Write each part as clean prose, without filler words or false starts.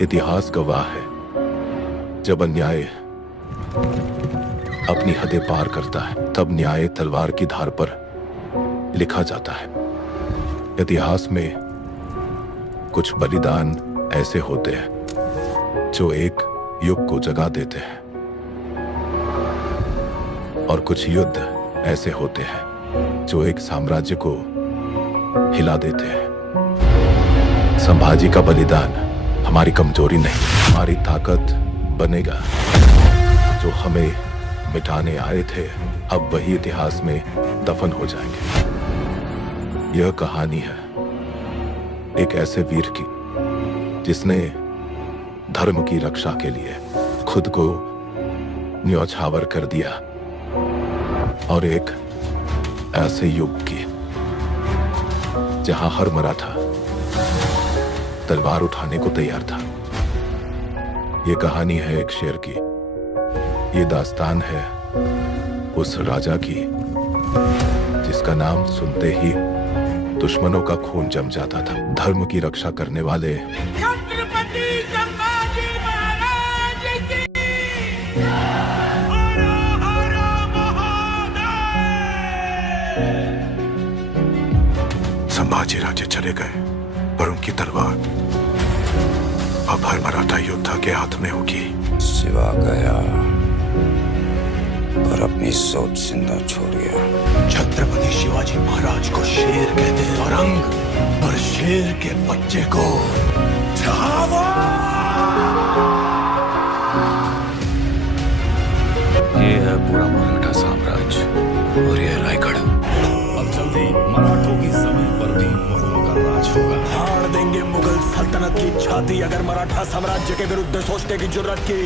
इतिहास गवाह है, जब अन्याय अपनी हदें पार करता है तब न्याय तलवार की धार पर लिखा जाता है। इतिहास में कुछ बलिदान ऐसे होते हैं जो एक युग को जगा देते हैं, और कुछ युद्ध ऐसे होते हैं जो एक साम्राज्य को हिला देते हैं। संभाजी का बलिदान हमारी कमजोरी नहीं, हमारी ताकत बनेगा। जो हमें मिटाने आए थे अब वही इतिहास में दफन हो जाएंगे। यह कहानी है एक ऐसे वीर की जिसने धर्म की रक्षा के लिए खुद को न्यौछावर कर दिया, और एक ऐसे युग की जहां हर मराठा तलवार उठाने को तैयार था। ये कहानी है एक शेर की, ये दास्तान है उस राजा की जिसका नाम सुनते ही दुश्मनों का खून जम जाता था। धर्म की रक्षा करने वाले छत्रपति संभाजी महाराज की हर हर महादेव। संभाजी राजे चले गए पर उनकी तलवार अब हर मराठा योद्धा के हाथ में होगी। शिवा गया और अपनी सोच जिंदा छोड़ गया। छत्रपति शिवाजी महाराज को शेर कहते हैं औरंग, और शेर के बच्चे को छावा। ये है पूरा मराठा साम्राज्य और ये रायगढ़। अब जल्दी मराठों की जमीन पर भी मुगलों का राज होगा। फाड़ देंगे मुगल सल्तनत की छाती अगर मराठा साम्राज्य के विरुद्ध सोचने की जुर्रत की।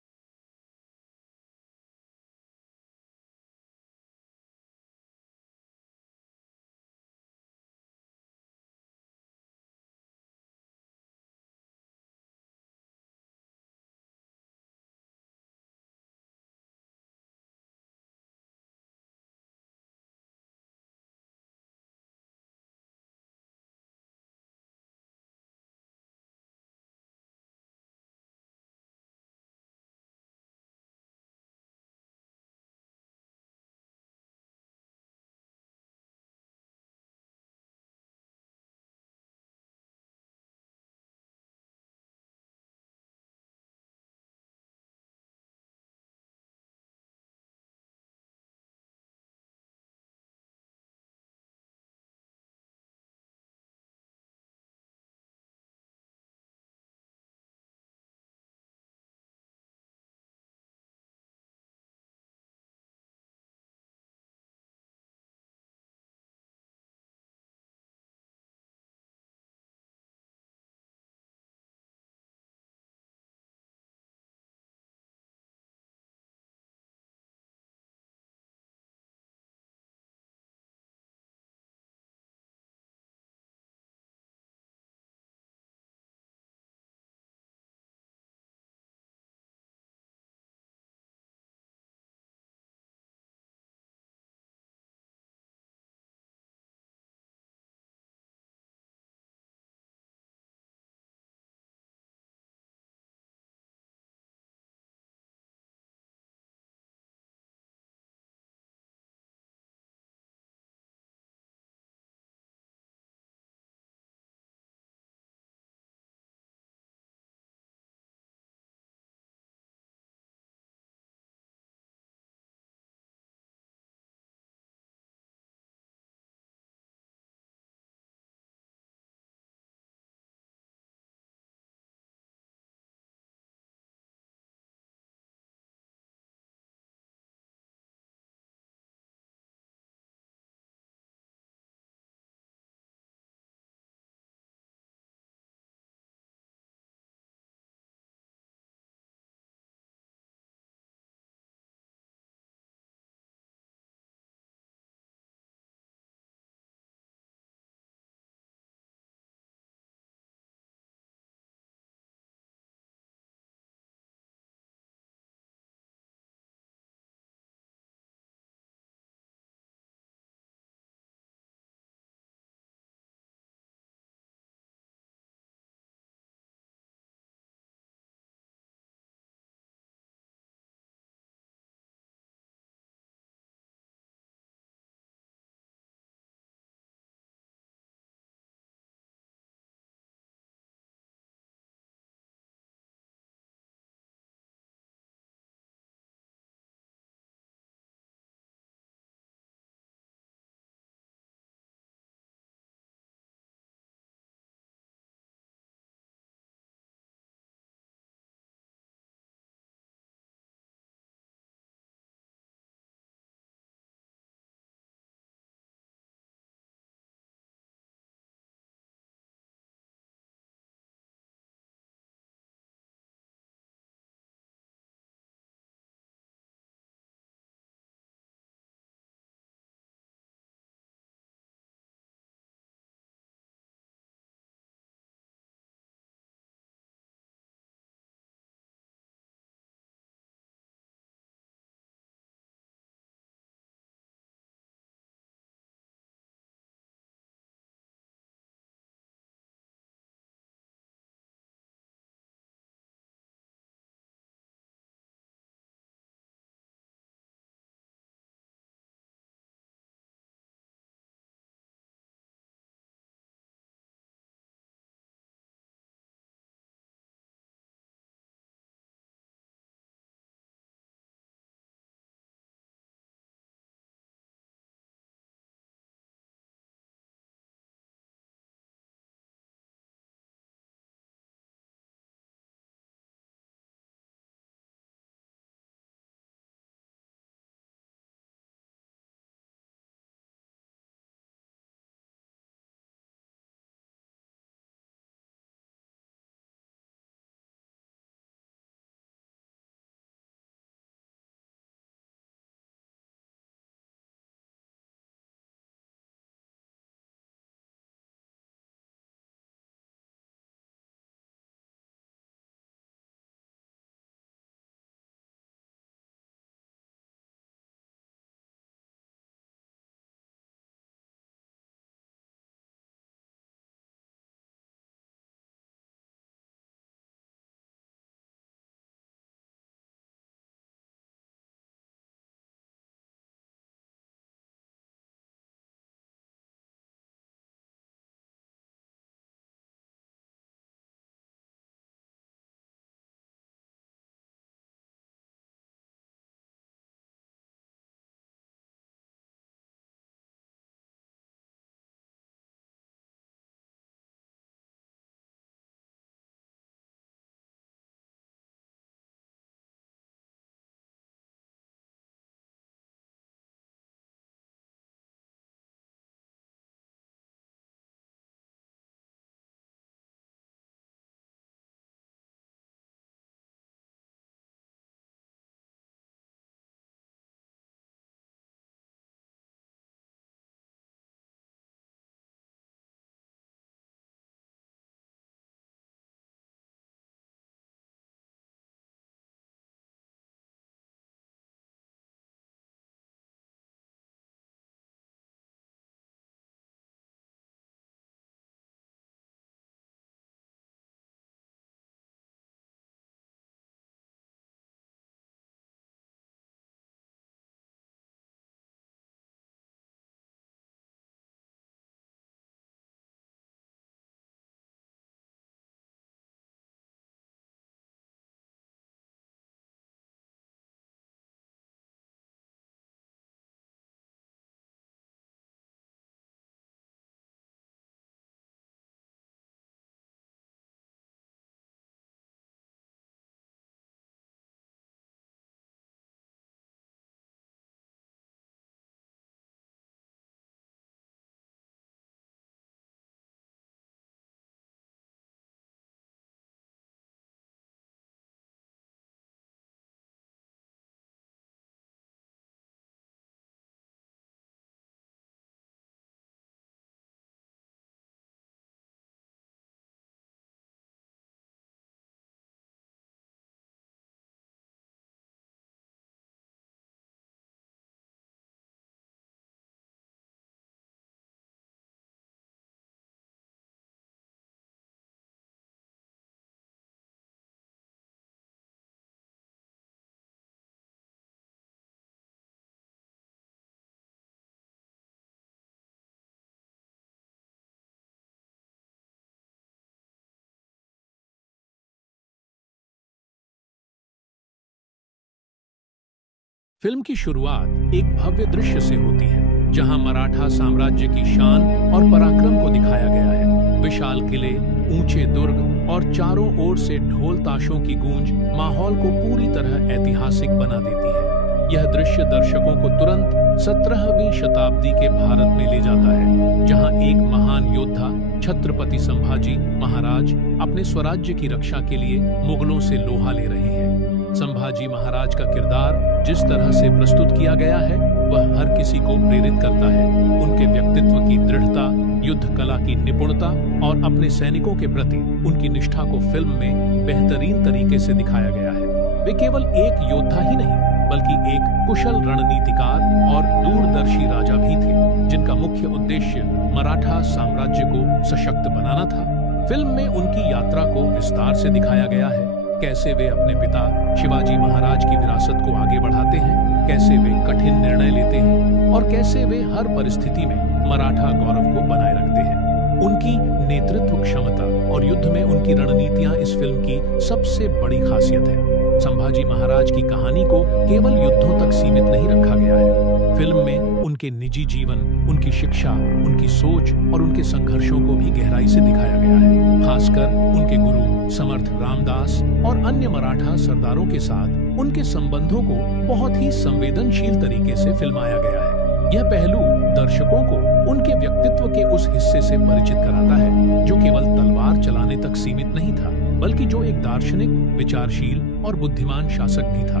फिल्म की शुरुआत एक भव्य दृश्य से होती है, जहां मराठा साम्राज्य की शान और पराक्रम को दिखाया गया है। विशाल किले, ऊंचे दुर्ग और चारों ओर से ढोल ताशों की गूंज माहौल को पूरी तरह ऐतिहासिक बना देती है। यह दृश्य दर्शकों को तुरंत 17वीं शताब्दी के भारत में ले जाता है, जहां एक महान योद्धा छत्रपति संभाजी महाराज अपने स्वराज्य की रक्षा के लिए मुगलों से लोहा ले रहे हैं। संभाजी महाराज का किरदार जिस तरह से प्रस्तुत किया गया है, वह हर किसी को प्रेरित करता है। उनके व्यक्तित्व की दृढ़ता, युद्ध कला की निपुणता और अपने सैनिकों के प्रति उनकी निष्ठा को फिल्म में बेहतरीन तरीके से दिखाया गया है। वे केवल एक योद्धा ही नहीं, बल्कि एक कुशल रणनीतिकार और दूरदर्शी राजा भी थे, जिनका मुख्य उद्देश्य मराठा साम्राज्य को सशक्त बनाना था। फिल्म में उनकी यात्रा को विस्तार से दिखाया गया है, कैसे वे अपने पिता शिवाजी महाराज की विरासत को आगे बढ़ाते हैं, कैसे वे कठिन निर्णय लेते हैं और कैसे वे हर परिस्थिति में मराठा गौरव को बनाए रखते हैं। उनकी नेतृत्व क्षमता और युद्ध में उनकी रणनीतियां इस फिल्म की सबसे बड़ी खासियत है। संभाजी महाराज की कहानी को केवल युद्धों तक सीमित नहीं रखा गया है। फिल्म में उनके निजी जीवन, उनकी शिक्षा, उनकी सोच और उनके संघर्षों को भी गहराई से दिखाया गया है। खासकर उनके गुरु समर्थ रामदास और अन्य मराठा सरदारों के साथ उनके संबंधों को बहुत ही संवेदनशील तरीके से फिल्माया गया है। यह पहलू दर्शकों को उनके व्यक्तित्व के उस हिस्से से परिचित कराता है, जो केवल तलवार चलाने तक सीमित नहीं था, बल्कि जो एक दार्शनिक, विचारशील और बुद्धिमान शासक भी था।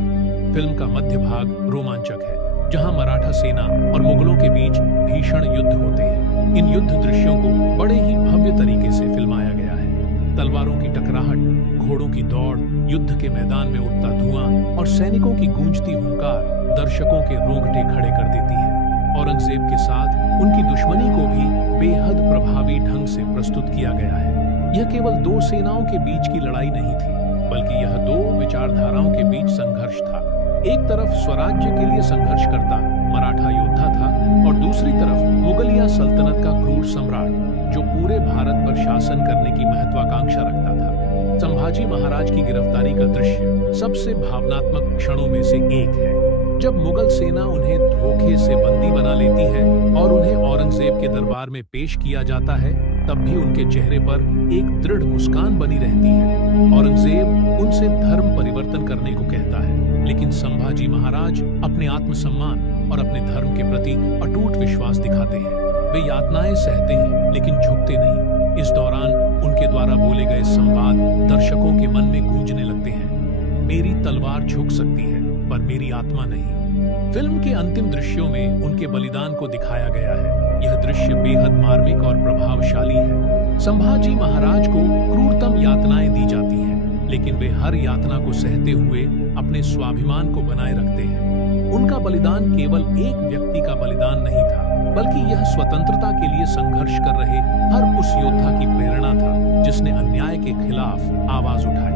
फिल्म का मध्य भाग रोमांचक है, जहां मराठा सेना और मुगलों के बीच भीषण युद्ध होते हैं। इन युद्ध दृश्यों को बड़े ही भव्य तरीके से फिल्माया गया है। तलवारों की टकराहट, घोड़ों की दौड़, युद्ध के मैदान में उठता धुआं और सैनिकों की गूंजती हुंकार दर्शकों के रोंगटे खड़े कर देती है। औरंगजेब के साथ उनकी दुश्मनी को भी बेहद प्रभावी ढंग से प्रस्तुत किया गया है। यह केवल दो सेनाओं के बीच की लड़ाई नहीं थी, बल्कि यह दो विचारधाराओं के बीच संघर्ष था। एक तरफ स्वराज्य के लिए संघर्ष करता मराठा योद्धा था और दूसरी तरफ मुगलिया सल्तनत का क्रूर सम्राट, जो पूरे भारत पर शासन करने की महत्वाकांक्षा रखता था। संभाजी महाराज की गिरफ्तारी का दृश्य सबसे भावनात्मक क्षणों में से एक है। जब मुगल सेना उन्हें धोखे से बंदी बना लेती है और उन्हें औरंगजेब के दरबार में पेश किया जाता है, तब भी उनके चेहरे पर एक दृढ़ मुस्कान बनी रहती है। औरंगजेब उनसे धर्म परिवर्तन करने को कहता है, लेकिन संभाजी महाराज अपने आत्मसम्मान और अपने धर्म के प्रति अटूट विश्वास दिखाते हैं। वे यातनाएं सहते हैं, लेकिन झुकते नहीं। इस दौरान उनके द्वारा बोले गए संवाद दर्शकों के मन में गूंजने लगते हैं। मेरी तलवार झुक सकती है, पर मेरी आत्मा नहीं। फिल्म के अंतिम दृश्यों में उनके बलिदान को दिखाया गया है। यह दृश्य बेहद मार्मिक और प्रभावशाली है। संभाजी महाराज को क्रूरतम यातनाएं दी जाती हैं, लेकिन वे हर यातना को सहते हुए अपने स्वाभिमान को बनाए रखते हैं। उनका बलिदान केवल एक व्यक्ति का बलिदान नहीं था, बल्कि यह स्वतंत्रता के लिए संघर्ष कर रहे हर उस योद्धा की प्रेरणा था, जिसने अन्याय के खिलाफ आवाज उठाई।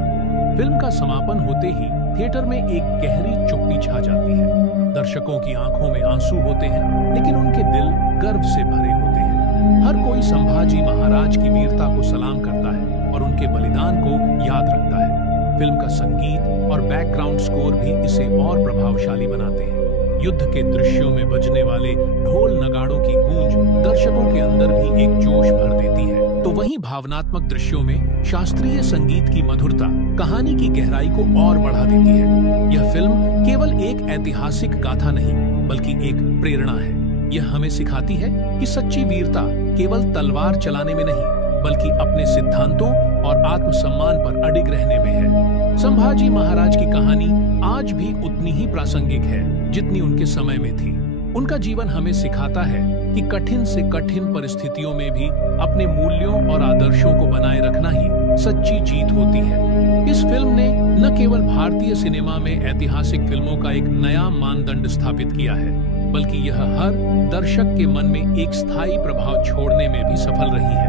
फिल्म का समापन होते ही थिएटर में एक गहरी चुप्पी छा जाती है। दर्शकों की आंखों में आंसू होते हैं, लेकिन उनके दिल गर्व से भरे होते हैं। हर कोई संभाजी महाराज की वीरता को सलाम करता है और उनके बलिदान को याद रखता है। फिल्म का संगीत और बैकग्राउंड स्कोर भी इसे और प्रभावशाली बनाते हैं। युद्ध के दृश्यों में बजने वाले ढोल नगाड़ों की गूंज दर्शकों के अंदर भी एक जोश भर देती है, तो वहीं भावनात्मक दृश्यों में शास्त्रीय संगीत की मधुरता कहानी की गहराई को और बढ़ा देती है। यह फिल्म केवल एक ऐतिहासिक गाथा नहीं, बल्कि एक प्रेरणा है। यह हमें सिखाती है कि सच्ची वीरता केवल तलवार चलाने में नहीं, बल्कि अपने सिद्धांतों और आत्मसम्मान पर अडिग रहने में है। संभाजी महाराज की कहानी आज भी उतनी ही प्रासंगिक है जितनी उनके समय में थी। उनका जीवन हमें सिखाता है कि कठिन से कठिन परिस्थितियों में भी अपने मूल्यों और आदर्शों को बनाए रखना ही सच्ची जीत होती है। इस फिल्म ने न केवल भारतीय सिनेमा में ऐतिहासिक फिल्मों का एक नया मानदंड स्थापित किया है, बल्कि यह हर दर्शक के मन में एक स्थायी प्रभाव छोड़ने में भी सफल रही है।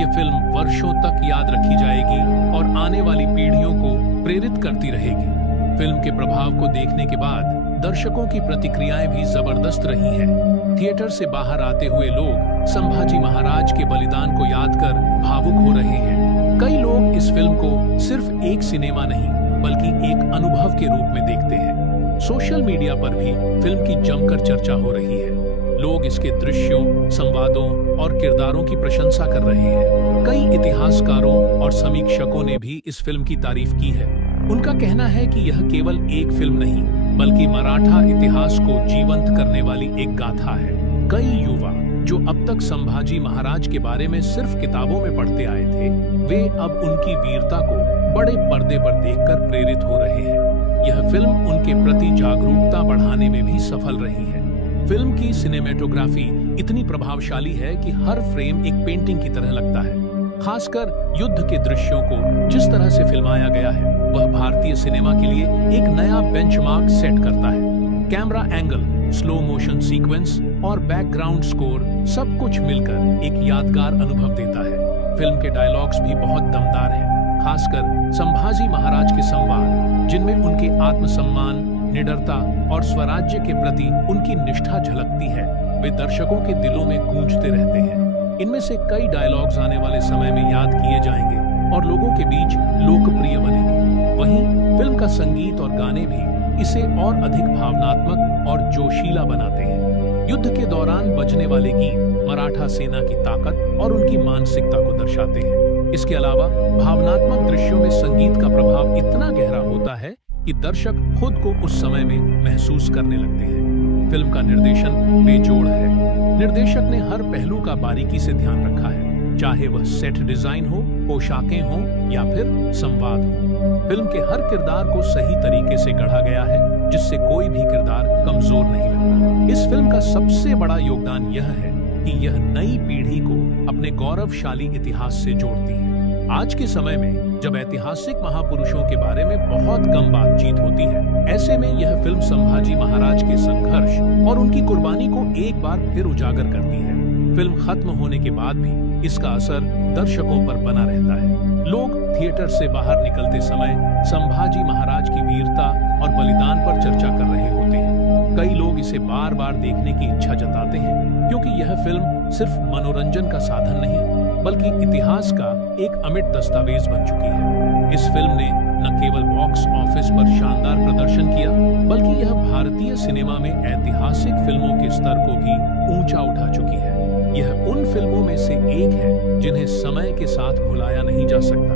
यह फिल्म वर्षों तक याद रखी जाएगी और आने वाली पीढ़ियों को प्रेरित करती रहेगी। फिल्म के प्रभाव को देखने के बाद दर्शकों की प्रतिक्रियाएं भी जबरदस्त रही हैं। थिएटर से बाहर आते हुए लोग संभाजी महाराज के बलिदान को याद कर भावुक हो रहे हैं। कई लोग इस फिल्म को सिर्फ एक सिनेमा नहीं, बल्कि एक अनुभव के रूप में देखते हैं। सोशल मीडिया पर भी फिल्म की जमकर चर्चा हो रही है। लोग इसके दृश्यों, संवादों और किरदारों की प्रशंसा कर रहे हैं। कई इतिहासकारों और समीक्षकों ने भी इस फिल्म की तारीफ की है। उनका कहना है कि यह केवल एक फिल्म नहीं, बल्कि मराठा इतिहास को जीवंत करने वाली एक गाथा है। कई युवा जो अब तक संभाजी महाराज के बारे में सिर्फ किताबों में पढ़ते आए थे, वे अब उनकी वीरता को बड़े पर्दे पर देखकर प्रेरित हो रहे हैं। यह फिल्म उनके प्रति जागरूकता बढ़ाने में भी सफल रही है। फिल्म की सिनेमेटोग्राफी इतनी प्रभावशाली है कि हर फ्रेम एक पेंटिंग की तरह लगता है। खासकर युद्ध के दृश्यों को जिस तरह से फिल्माया गया है, वह भारतीय सिनेमा के लिए एक नया बेंचमार्क सेट करता है। Camera angle, slow motion sequence और बैकग्राउंड स्कोर सब कुछ मिलकर एक यादगार अनुभव देता है। फिल्म के डायलॉग्स भी बहुत दमदार हैं, खासकर संभाजी महाराज के संवाद, जिनमें उनके आत्मसम्मान, निडरता और स्वराज्य के प्रति उनकी निष्ठा झलकती है। वे दर्शकों के दिलों में गूंजते रहते हैं। इनमें से कई डायलॉग्स आने वाले समय में याद किए जाएंगे और लोगों के बीच लोकप्रिय बनेंगे। वहीं फिल्म का संगीत और गाने भी इसे और अधिक भावनात्मक और जोशीला बनाते हैं। युद्ध के दौरान बजने वाले गीत मराठा सेना की ताकत और उनकी मानसिकता को दर्शाते हैं। इसके अलावा भावनात्मक दृश्यों में संगीत का प्रभाव इतना गहरा होता है कि दर्शक खुद को उस समय में महसूस करने लगते हैं। फिल्म का निर्देशन बेजोड़ है। निर्देशक ने हर पहलू का बारीकी से ध्यान रखा है, चाहे वह सेट डिजाइन हो, पोशाकें हों या फिर संवाद हो। फिल्म के हर किरदार को सही तरीके से गढ़ा गया है, जिससे कोई भी किरदार कमजोर नहीं लगता। इस फिल्म का सबसे बड़ा योगदान यह है कि यह नई पीढ़ी को अपने गौरवशाली इतिहास से जोड़ती है। आज के समय में जब ऐतिहासिक महापुरुषों के बारे में बहुत कम बातचीत होती है, ऐसे में यह फिल्म संभाजी महाराज के संघर्ष और उनकी कुर्बानी को एक बार फिर उजागर करती है। फिल्म खत्म होने के बाद भी इसका असर दर्शकों पर बना रहता है। लोग थिएटर से बाहर निकलते समय संभाजी महाराज की वीरता और बलिदान पर चर्चा कर रहे होते हैं। कई लोग इसे बार बार देखने की इच्छा जताते हैं, क्योंकि यह फिल्म सिर्फ मनोरंजन का साधन नहीं, बल्कि इतिहास का एक अमिट दस्तावेज बन चुकी है। इस फिल्म ने न केवल बॉक्स ऑफिस पर शानदार प्रदर्शन किया, बल्कि यह भारतीय सिनेमा में ऐतिहासिक फिल्मों के स्तर को भी ऊंचा उठा चुकी है। यह उन फिल्मों में से एक है जिन्हें समय के साथ भुलाया नहीं जा सकता।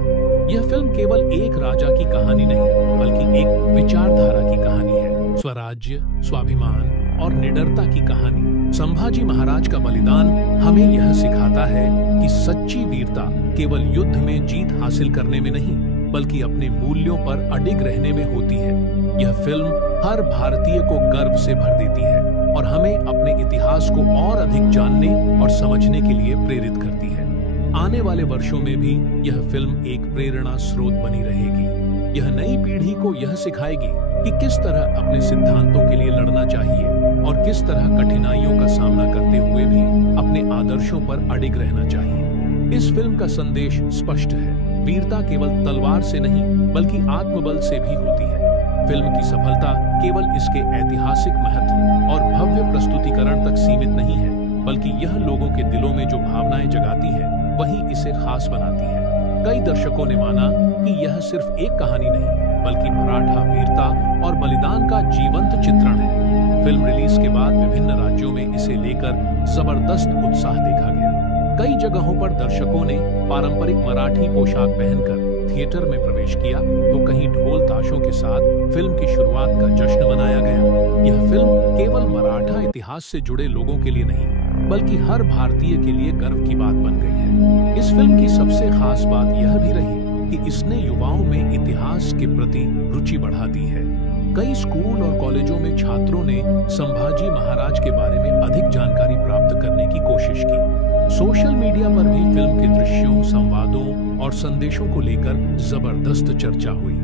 यह फिल्म केवल एक राजा की कहानी नहीं, बल्कि एक विचारधारा की कहानी है। स्वराज्य, स्वाभिमान और निडरता की कहानी। संभाजी महाराज का बलिदान हमें यह सिखाता है कि सच्ची वीरता केवल युद्ध में जीत हासिल करने में नहीं, बल्कि अपने मूल्यों पर अडिग रहने में होती है। यह फिल्म हर भारतीय को गर्व से भर देती है और हमें अपने इतिहास को और अधिक जानने और समझने के लिए प्रेरित करती है। आने वाले वर्षों में भी यह फिल्म एक प्रेरणा स्रोत बनी रहेगी। यह नई पीढ़ी को यह सिखाएगी कि किस तरह अपने सिद्धांतों के लिए लड़ना चाहिए और किस तरह कठिनाइयों का सामना करते हुए भी अपने आदर्शों पर अडिग रहना चाहिए। इस फिल्म का संदेश स्पष्ट है। वीरता केवल तलवार से नहीं, बल्कि आत्मबल से भी होती है। फिल्म की सफलता केवल इसके ऐतिहासिक महत्व और भव्य प्रस्तुतिकरण तक सीमित नहीं है, बल्कि यह लोगों के दिलों में जो भावनाएं जगाती है, वही इसे खास बनाती है। कई दर्शकों ने माना कि यह सिर्फ एक कहानी नहीं, बल्कि मराठा वीरता और बलिदान का जीवंत चित्रण है। फिल्म रिलीज के बाद विभिन्न राज्यों में इसे लेकर जबरदस्त उत्साह देखा गया। कई जगहों पर दर्शकों ने पारंपरिक मराठी पोशाक पहनकर थिएटर में प्रवेश किया, तो कहीं ढोल ताशों के साथ फिल्म की शुरुआत का जश्न मनाया गया। यह फिल्म केवल मराठा इतिहास से जुड़े लोगों के लिए नहीं, बल्कि हर भारतीय के लिए गर्व की बात बन गई है। इस फिल्म की सबसे खास बात यह भी रही कि इसने युवाओं में इतिहास के प्रति रुचि बढ़ा दी है। कई स्कूल और कॉलेजों में छात्रों ने संभाजी महाराज के बारे में अधिक जानकारी प्राप्त करने की कोशिश की। सोशल मीडिया पर भी फिल्म के दृश्यों, संवादों और संदेशों को लेकर जबरदस्त चर्चा हुई।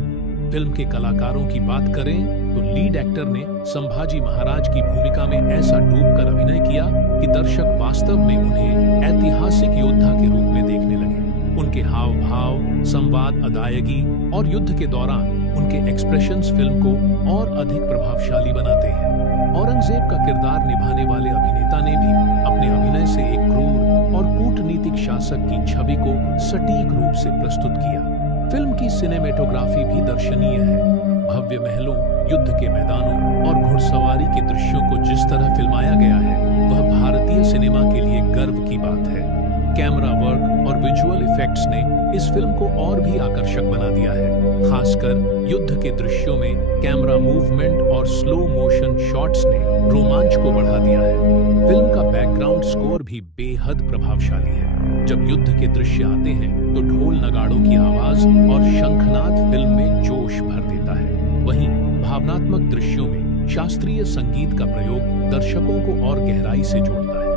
फिल्म के कलाकारों की बात करें तो लीड एक्टर ने संभाजी महाराज की भूमिका में ऐसा डूबकर अभिनय किया कि दर्शक वास्तव में उन्हें ऐतिहासिक योद्धा के रूप में देखने लगे। उनके हाव भाव, संवाद, अदायगी और युद्ध के दौरान उनके एक्सप्रेशंस फिल्म को और अधिक प्रभावशाली बनाते हैं। औरंगजेब का किरदार निभाने वाले अभिनेता ने भी अपने अभिनय से एक क्रूर और कूटनीतिक शासक की छवि को सटीक रूप से प्रस्तुत किया। फिल्म की सिनेमेटोग्राफी भी दर्शनीय है। भव्य महलों, युद्ध के मैदानों और घुड़सवारी के दृश्यों को जिस तरह फिल्माया गया है वह भारतीय सिनेमा के लिए गर्व की बात है। कैमरा वर्क और विजुअल इफेक्ट्स ने इस फिल्म को और भी आकर्षक बना दिया है। खासकर युद्ध के दृश्यों में कैमरा मूवमेंट और स्लो मोशन शॉट्स ने रोमांच को बढ़ा दिया है। फिल्म का बैकग्राउंड स्कोर भी बेहद प्रभावशाली है। जब युद्ध के दृश्य आते हैं तो ढोल नगाड़ों की आवाज और शंखनाद फिल्म में जोश भर देता है। वहीं भावनात्मक दृश्यों में शास्त्रीय संगीत का प्रयोग दर्शकों को और गहराई से जोड़ता है।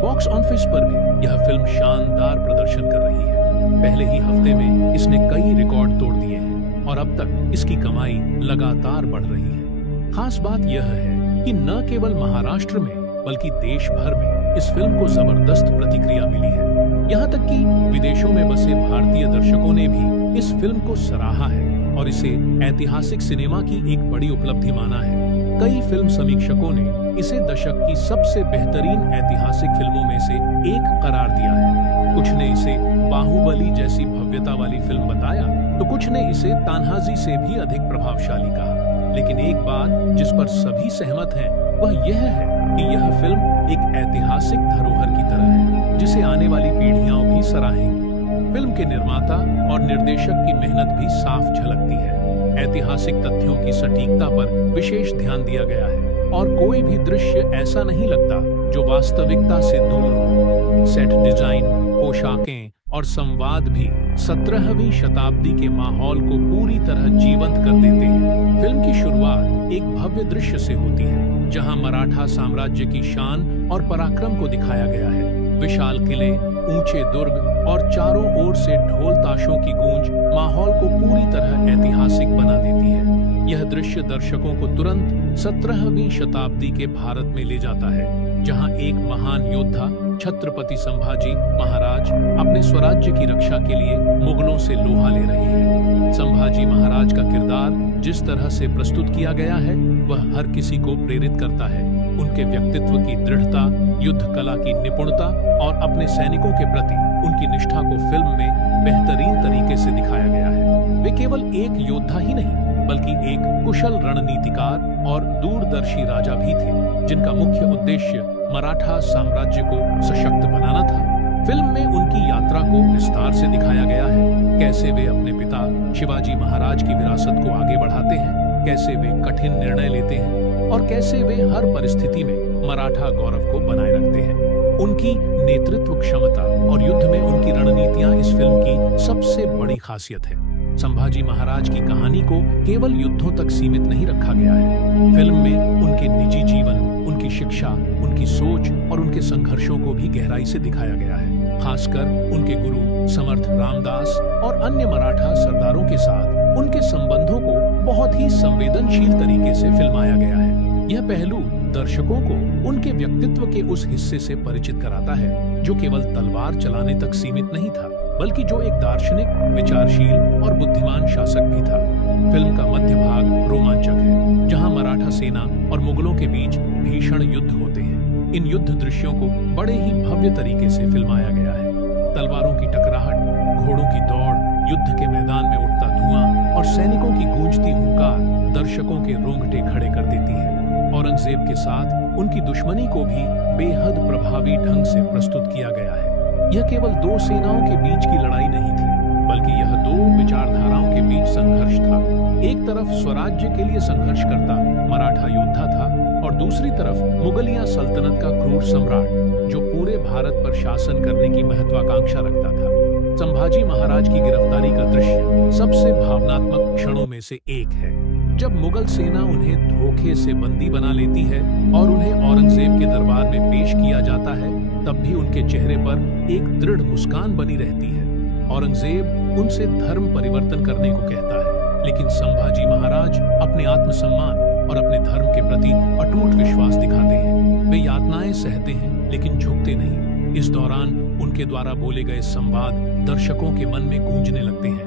बॉक्स ऑफिस पर भी यह फिल्म शानदार प्रदर्शन कर रही है। पहले ही हफ्ते में इसने कई रिकॉर्ड तोड़ दिए हैं और अब तक इसकी कमाई लगातार बढ़ रही है। खास बात यह है कि न केवल महाराष्ट्र में बल्कि देश भर में इस फिल्म को जबरदस्त प्रतिक्रिया मिली है। यहाँ तक कि विदेशों में बसे भारतीय दर्शकों ने भी इस फिल्म को सराहा है और इसे ऐतिहासिक सिनेमा की एक बड़ी उपलब्धि माना है। कई फिल्म समीक्षकों ने इसे दशक की सबसे बेहतरीन ऐतिहासिक फिल्मों में से एक करार दिया है। कुछ ने इसे बाहुबली जैसी भव्यता वाली फिल्म बताया तो कुछ ने इसे तान्हाजी से भी अधिक प्रभावशाली कहा। लेकिन एक बात जिस पर सभी सहमत हैं वह यह है कि यह फिल्म एक ऐतिहासिक धरोहर की तरह है जिसे आने वाली पीढ़ियां भी सराहेंगी। फिल्म के निर्माता और निर्देशक की मेहनत भी साफ झलकती है। ऐतिहासिक तथ्यों की सटीकता पर विशेष ध्यान दिया गया है और कोई भी दृश्य ऐसा नहीं लगता जो वास्तविकता से दूर हो। सेट डिजाइन, पोशाकें और संवाद भी 17वीं शताब्दी के माहौल को पूरी तरह जीवंत कर देते हैं। फिल्म की शुरुआत एक भव्य दृश्य से होती है जहां मराठा साम्राज्य की शान और पराक्रम को दिखाया गया है। विशाल किले, ऊंचे दुर्ग और चारों ओर से ढोल ताशों की गूंज माहौल को पूरी तरह ऐतिहासिक बना देती है। यह दृश्य दर्शकों को तुरंत 17वीं शताब्दी के भारत में ले जाता है जहां एक महान योद्धा छत्रपति संभाजी महाराज अपने स्वराज्य की रक्षा के लिए मुगलों से लोहा ले रहे हैं। संभाजी महाराज का किरदार जिस तरह से प्रस्तुत किया गया है वह हर किसी को प्रेरित करता है। उनके व्यक्तित्व की दृढ़ता, युद्ध कला की निपुणता और अपने सैनिकों के प्रति उनकी निष्ठा को फिल्म में बेहतरीन तरीके से दिखाया गया है। वे केवल एक योद्धा ही नहीं बल्कि एक कुशल रणनीतिकार और दूरदर्शी राजा भी थे जिनका मुख्य उद्देश्य मराठा साम्राज्य को सशक्त बनाना था। फिल्म में उनकी यात्रा को विस्तार से दिखाया गया है। कैसे वे अपने पिता शिवाजी महाराज की विरासत को आगे बढ़ाते हैं, कैसे वे कठिन निर्णय लेते हैं और कैसे वे हर परिस्थिति में मराठा गौरव को बनाए रखते हैं। उनकी नेतृत्व क्षमता और युद्ध में उनकी रणनीतियां इस फिल्म की सबसे बड़ी खासियत है। संभाजी महाराज की कहानी को केवल युद्धों तक सीमित नहीं रखा गया है। फिल्म में उनके निजी जीवन, उनकी शिक्षा, उनकी सोच और उनके संघर्षों को भी गहराई से दिखाया गया है। खासकर उनके गुरु समर्थ रामदास और अन्य मराठा सरदारों के साथ उनके संबंधों को बहुत ही संवेदनशील तरीके से फिल्माया गया है। यह पहलू दर्शकों को उनके व्यक्तित्व के उस हिस्से से परिचित कराता है जो केवल तलवार चलाने तक सीमित नहीं था बल्कि जो एक दार्शनिक, विचारशील और बुद्धिमान शासक भी था। फिल्म का मध्य भाग रोमांचक है जहां मराठा सेना और मुगलों के बीच भीषण युद्ध होते हैं। इन युद्ध दृश्यों को बड़े ही भव्य तरीके से फिल्माया गया है। तलवारों की टकराहट, घोड़ों की दौड़, युद्ध के मैदान में उठता धुआं और सैनिकों की गूंजती हुंकार दर्शकों के रोंगटे खड़े कर देती है। औरंगजेब के साथ उनकी दुश्मनी को भी बेहद प्रभावी ढंग से प्रस्तुत किया गया है। यह केवल दो सेनाओं के बीच की लड़ाई नहीं थी बल्कि यह दो विचारधाराओं के बीच संघर्ष था। एक तरफ स्वराज्य के लिए संघर्ष करता मराठा योद्धा था और दूसरी तरफ मुगलिया सल्तनत का क्रूर सम्राट जो पूरे भारत पर शासन करने की महत्वाकांक्षा रखता था। संभाजी महाराज की गिरफ्तारी का दृश्य सबसे भावनात्मक क्षणों में से एक है। जब मुगल सेना उन्हें धोखे से बंदी बना लेती है और उन्हें औरंगजेब के दरबार में पेश किया जाता है तब भी उनके चेहरे पर एक दृढ़ मुस्कान बनी रहती है। औरंगजेब उनसे धर्म परिवर्तन करने को कहता है लेकिन संभाजी महाराज अपने आत्मसम्मान और अपने धर्म के प्रति अटूट विश्वास दिखाते हैं। वे यातनाएं सहते हैं लेकिन झुकते नहीं। इस दौरान उनके द्वारा बोले गए संवाद दर्शकों के मन में गूंजने लगते हैं।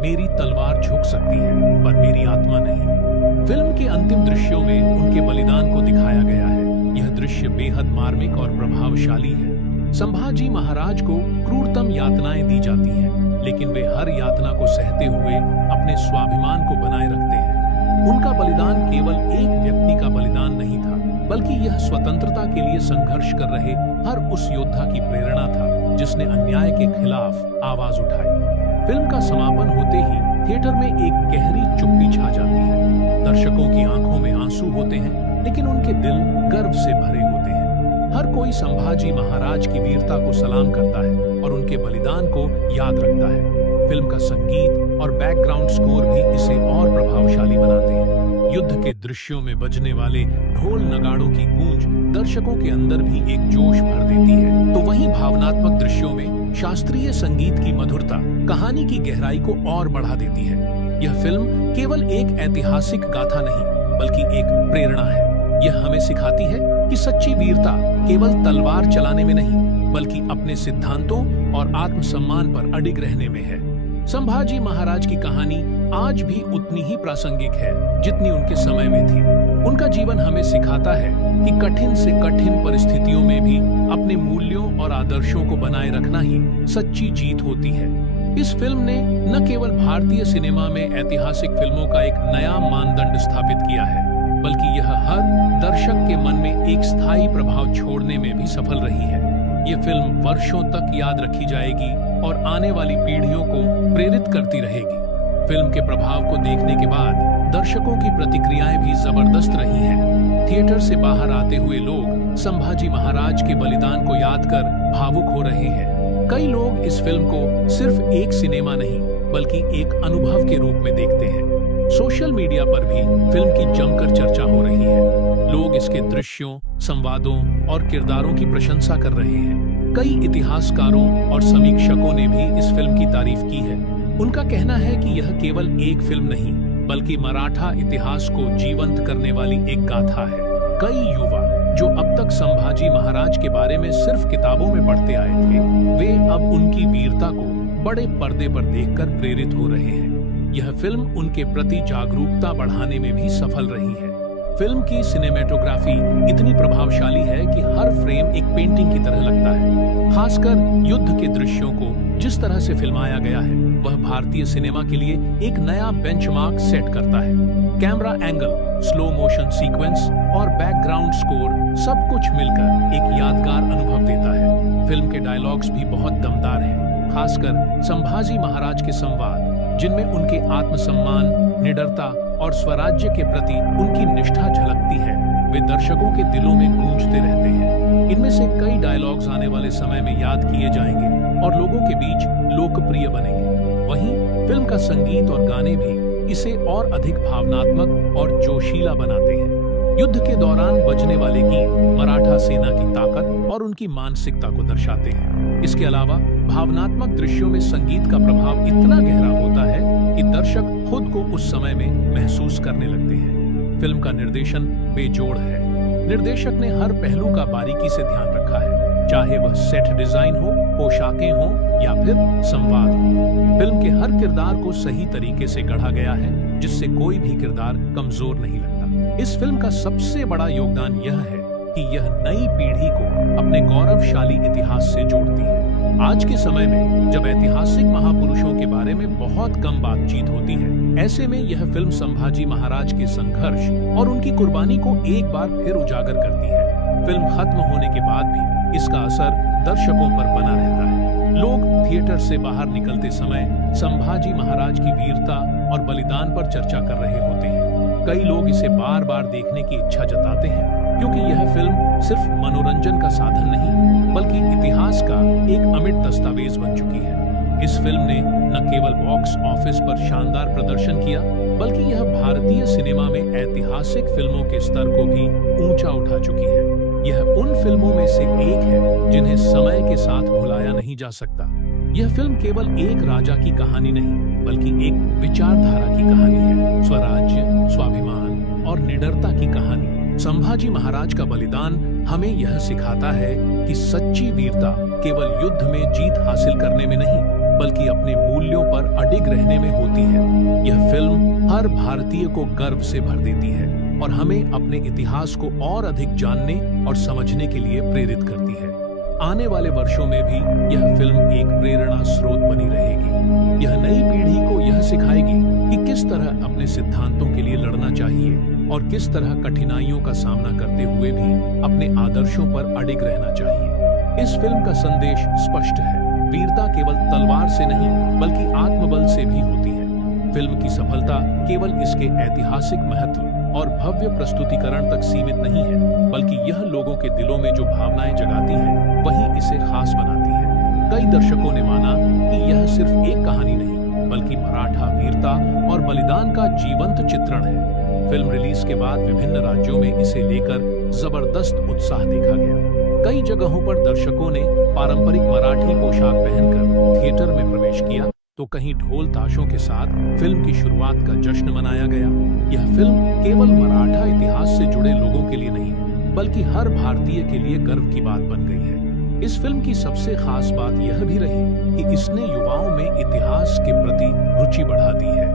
मेरी तलवार झुक सकती है पर मेरी आत्मा नहीं। फिल्म के अंतिम दृश्यों में उनके बलिदान को दिखाया गया है। यह दृश्य बेहद मार्मिक और प्रभावशाली है। संभाजी महाराज को क्रूरतम यातनाएं दी जाती हैं लेकिन वे हर यातना को सहते हुए अपने स्वाभिमान को बनाए रखते हैं। उनका बलिदान केवल एक व्यक्ति का बलिदान नहीं था, बल्कि यह स्वतंत्रता के लिए संघर्ष कर रहे हर उस योद्धा की प्रेरणा था जिसने अन्याय के खिलाफ आवाज उठाई। फिल्म का समापन होते ही थिएटर में एक गहरी चुप्पी छा जाती है। दर्शकों की आंखों में आंसू होते हैं, लेकिन उनके दिल गर्व से भरे होते हैं। हर कोई संभाजी महाराज की वीरता को सलाम करता है और उनके बलिदान को याद रखता है। फिल्म का संगीत और बैकग्राउंड स्कोर भी इसे और प्रभावशाली बनाते हैं। युद्ध के दृश्यों में बजने वाले ढोल नगाड़ों की गूंज दर्शकों के अंदर भी एक जोश भर देती है, तो वहीं भावनात्मक दृश्यों में शास्त्रीय संगीत की मधुरता कहानी की गहराई को और बढ़ा देती है। यह फिल्म केवल एक ऐतिहासिक गाथा नहीं, बल्कि एक प्रेरणा है। यह हमें सिखाती है कि सच्ची वीरता केवल तलवार चलाने में नहीं, बल्कि अपने सिद्धांतों और आत्मसम्मान पर अडिग रहने में है। संभाजी महाराज की कहानी आज भी उतनी ही प्रासंगिक है जितनी उनके समय में थी। उनका जीवन हमें सिखाता है कि कठिन से कठिन परिस्थितियों में भी अपने मूल्यों और आदर्शों को बनाए रखना ही सच्ची जीत होती है। इस फिल्म ने न केवल भारतीय सिनेमा में ऐतिहासिक फिल्मों का एक नया मानदंड स्थापित किया है, बल्कि यह हर दर्शक के मन में एक स्थायी प्रभाव छोड़ने में भी सफल रही है। ये फिल्म वर्षों तक याद रखी जाएगी और आने वाली पीढ़ियों को प्रेरित करती रहेगी। फिल्म के प्रभाव को देखने के बाद दर्शकों की प्रतिक्रियाएं भी जबरदस्त रही हैं। थिएटर से बाहर आते हुए लोग संभाजी महाराज के बलिदान को याद कर भावुक हो रहे हैं। कई लोग इस फिल्म को सिर्फ एक सिनेमा नहीं, बल्कि एक अनुभव के रूप में देखते हैं। सोशल मीडिया पर भी फिल्म की जमकर चर्चा हो रही है। लोग इसके दृश्यों, संवादों और किरदारों की प्रशंसा कर रहे हैं। कई इतिहासकारों और समीक्षकों ने भी इस फिल्म की तारीफ की है। उनका कहना है कि यह केवल एक फिल्म नहीं, बल्कि मराठा इतिहास को जीवंत करने वाली एक गाथा है। कई युवा जो अब तक संभाजी महाराज के बारे में सिर्फ किताबों में पढ़ते आए थे, वे अब उनकी वीरता को बड़े पर्दे पर देखकर प्रेरित हो रहे हैं। यह फिल्म उनके प्रति जागरूकता बढ़ाने में भी सफल रही है। फिल्म की सिनेमेटोग्राफी इतनी प्रभावशाली है कि हर फ्रेम एक पेंटिंग की तरह लगता है। खासकर युद्ध के दृश्यों को जिस तरह से फिल्माया गया है, वह भारतीय सिनेमा के लिए एक नया बेंचमार्क सेट करता है। Camera angle, slow motion sequence और बैकग्राउंड स्कोर सब कुछ मिलकर एक यादगार अनुभव देता है। फिल्म के डायलॉग्स भी बहुत दमदार हैं, खासकर संभाजी महाराज के संवाद, जिनमें उनके आत्मसम्मान, निडरता और स्वराज्य के प्रति उनकी निष्ठा झलकती है। वे दर्शकों के दिलों में गूंजते रहते हैं। इनमें से कई डायलॉग्स आने वाले समय में याद किए जाएंगे और लोगों के बीच लोकप्रिय बनेंगे। वहीं फिल्म का संगीत और गाने भी इसे और अधिक भावनात्मक और जोशीला बनाते हैं। युद्ध के दौरान बजने वाले गीत मराठा सेना की ताकत और उनकी मानसिकता को दर्शाते हैं। इसके अलावा भावनात्मक दृश्यों में संगीत का प्रभाव इतना गहरा होता है कि दर्शक खुद को उस समय में महसूस करने लगते हैं। फिल्म का निर्देशन बेजोड़ है। निर्देशक ने हर पहलू का बारीकी से ध्यान रखा है, चाहे वह सेट डिजाइन हो, पोशाकें हो या फिर संवाद हो। फिल्म के हर किरदार को सही तरीके से गढ़ा गया है, जिससे कोई भी किरदार कमजोर नहीं लगता। इस फिल्म का सबसे बड़ा योगदान यह है कि यह नई पीढ़ी को अपने गौरवशाली इतिहास से जोड़ती है। आज के समय में जब ऐतिहासिक महापुरुषों के बारे में बहुत कम बातचीत होती है, ऐसे में यह फिल्म संभाजी महाराज के संघर्ष और उनकी कुर्बानी को एक बार फिर उजागर करती है। फिल्म खत्म होने के बाद भी इसका असर दर्शकों पर बना रहता है। लोग थिएटर से बाहर निकलते समय संभाजी महाराज की वीरता और बलिदान पर चर्चा कर रहे होते हैं। कई लोग इसे बार बार देखने की इच्छा जताते हैं, क्योंकि यह फिल्म सिर्फ मनोरंजन का साधन नहीं, बल्कि इतिहास का एक अमिट दस्तावेज बन चुकी है। इस फिल्म ने न केवल बॉक्स ऑफिस पर शानदार प्रदर्शन किया, बल्कि यह भारतीय सिनेमा में ऐतिहासिक फिल्मों के स्तर को भी ऊंचा उठा चुकी है। यह उन फिल्मों में से एक है जिन्हें समय के साथ भुलाया नहीं जा सकता। यह फिल्म केवल एक राजा की कहानी नहीं, बल्कि एक विचारधारा की कहानी है। स्वराज्य, स्वाभिमान और निडरता की कहानी। संभाजी महाराज का बलिदान हमें यह सिखाता है कि सच्ची वीरता केवल युद्ध में जीत हासिल करने में नहीं, बल्कि अपने मूल्यों पर अडिग रहने में होती है। यह फिल्म हर भारतीय को गर्व से भर देती है और हमें अपने इतिहास को और अधिक जानने और समझने के लिए प्रेरित करती है। आने वाले वर्षों में भी यह फिल्म एक प्रेरणा स्रोत बनी रहेगी। यह नई पीढ़ी को यह सिखाएगी कि किस किस तरह अपने सिद्धांतों के लिए लड़ना चाहिए और किस तरह कठिनाइयों का सामना करते हुए भी अपने आदर्शों पर अडिग रहना चाहिए। इस फिल्म का संदेश स्पष्ट है, वीरता केवल तलवार से नहीं बल्कि आत्मबल से भी होती है। फिल्म की सफलता केवल इसके ऐतिहासिक महत्व और भव्य प्रस्तुतिकरण तक सीमित नहीं है, बल्कि यह लोगों के दिलों में जो भावनाएं जगाती है वही इसे खास बनाती है। कई दर्शकों ने माना कि यह सिर्फ एक कहानी नहीं बल्कि मराठा वीरता और बलिदान का जीवंत चित्रण है। फिल्म रिलीज के बाद विभिन्न राज्यों में इसे लेकर जबरदस्त उत्साह देखा गया। कई जगहों पर दर्शकों ने पारंपरिक मराठी पोशाक पहनकर थिएटर में प्रवेश किया, तो कहीं ढोल ताशों के साथ फिल्म की शुरुआत का जश्न मनाया गया। यह फिल्म केवल मराठा इतिहास से जुड़े लोगों के लिए नहीं बल्कि हर भारतीय के लिए गर्व की बात बन गई है। इस फिल्म की सबसे खास बात यह भी रही कि इसने युवाओं में इतिहास के प्रति रुचि बढ़ा दी है।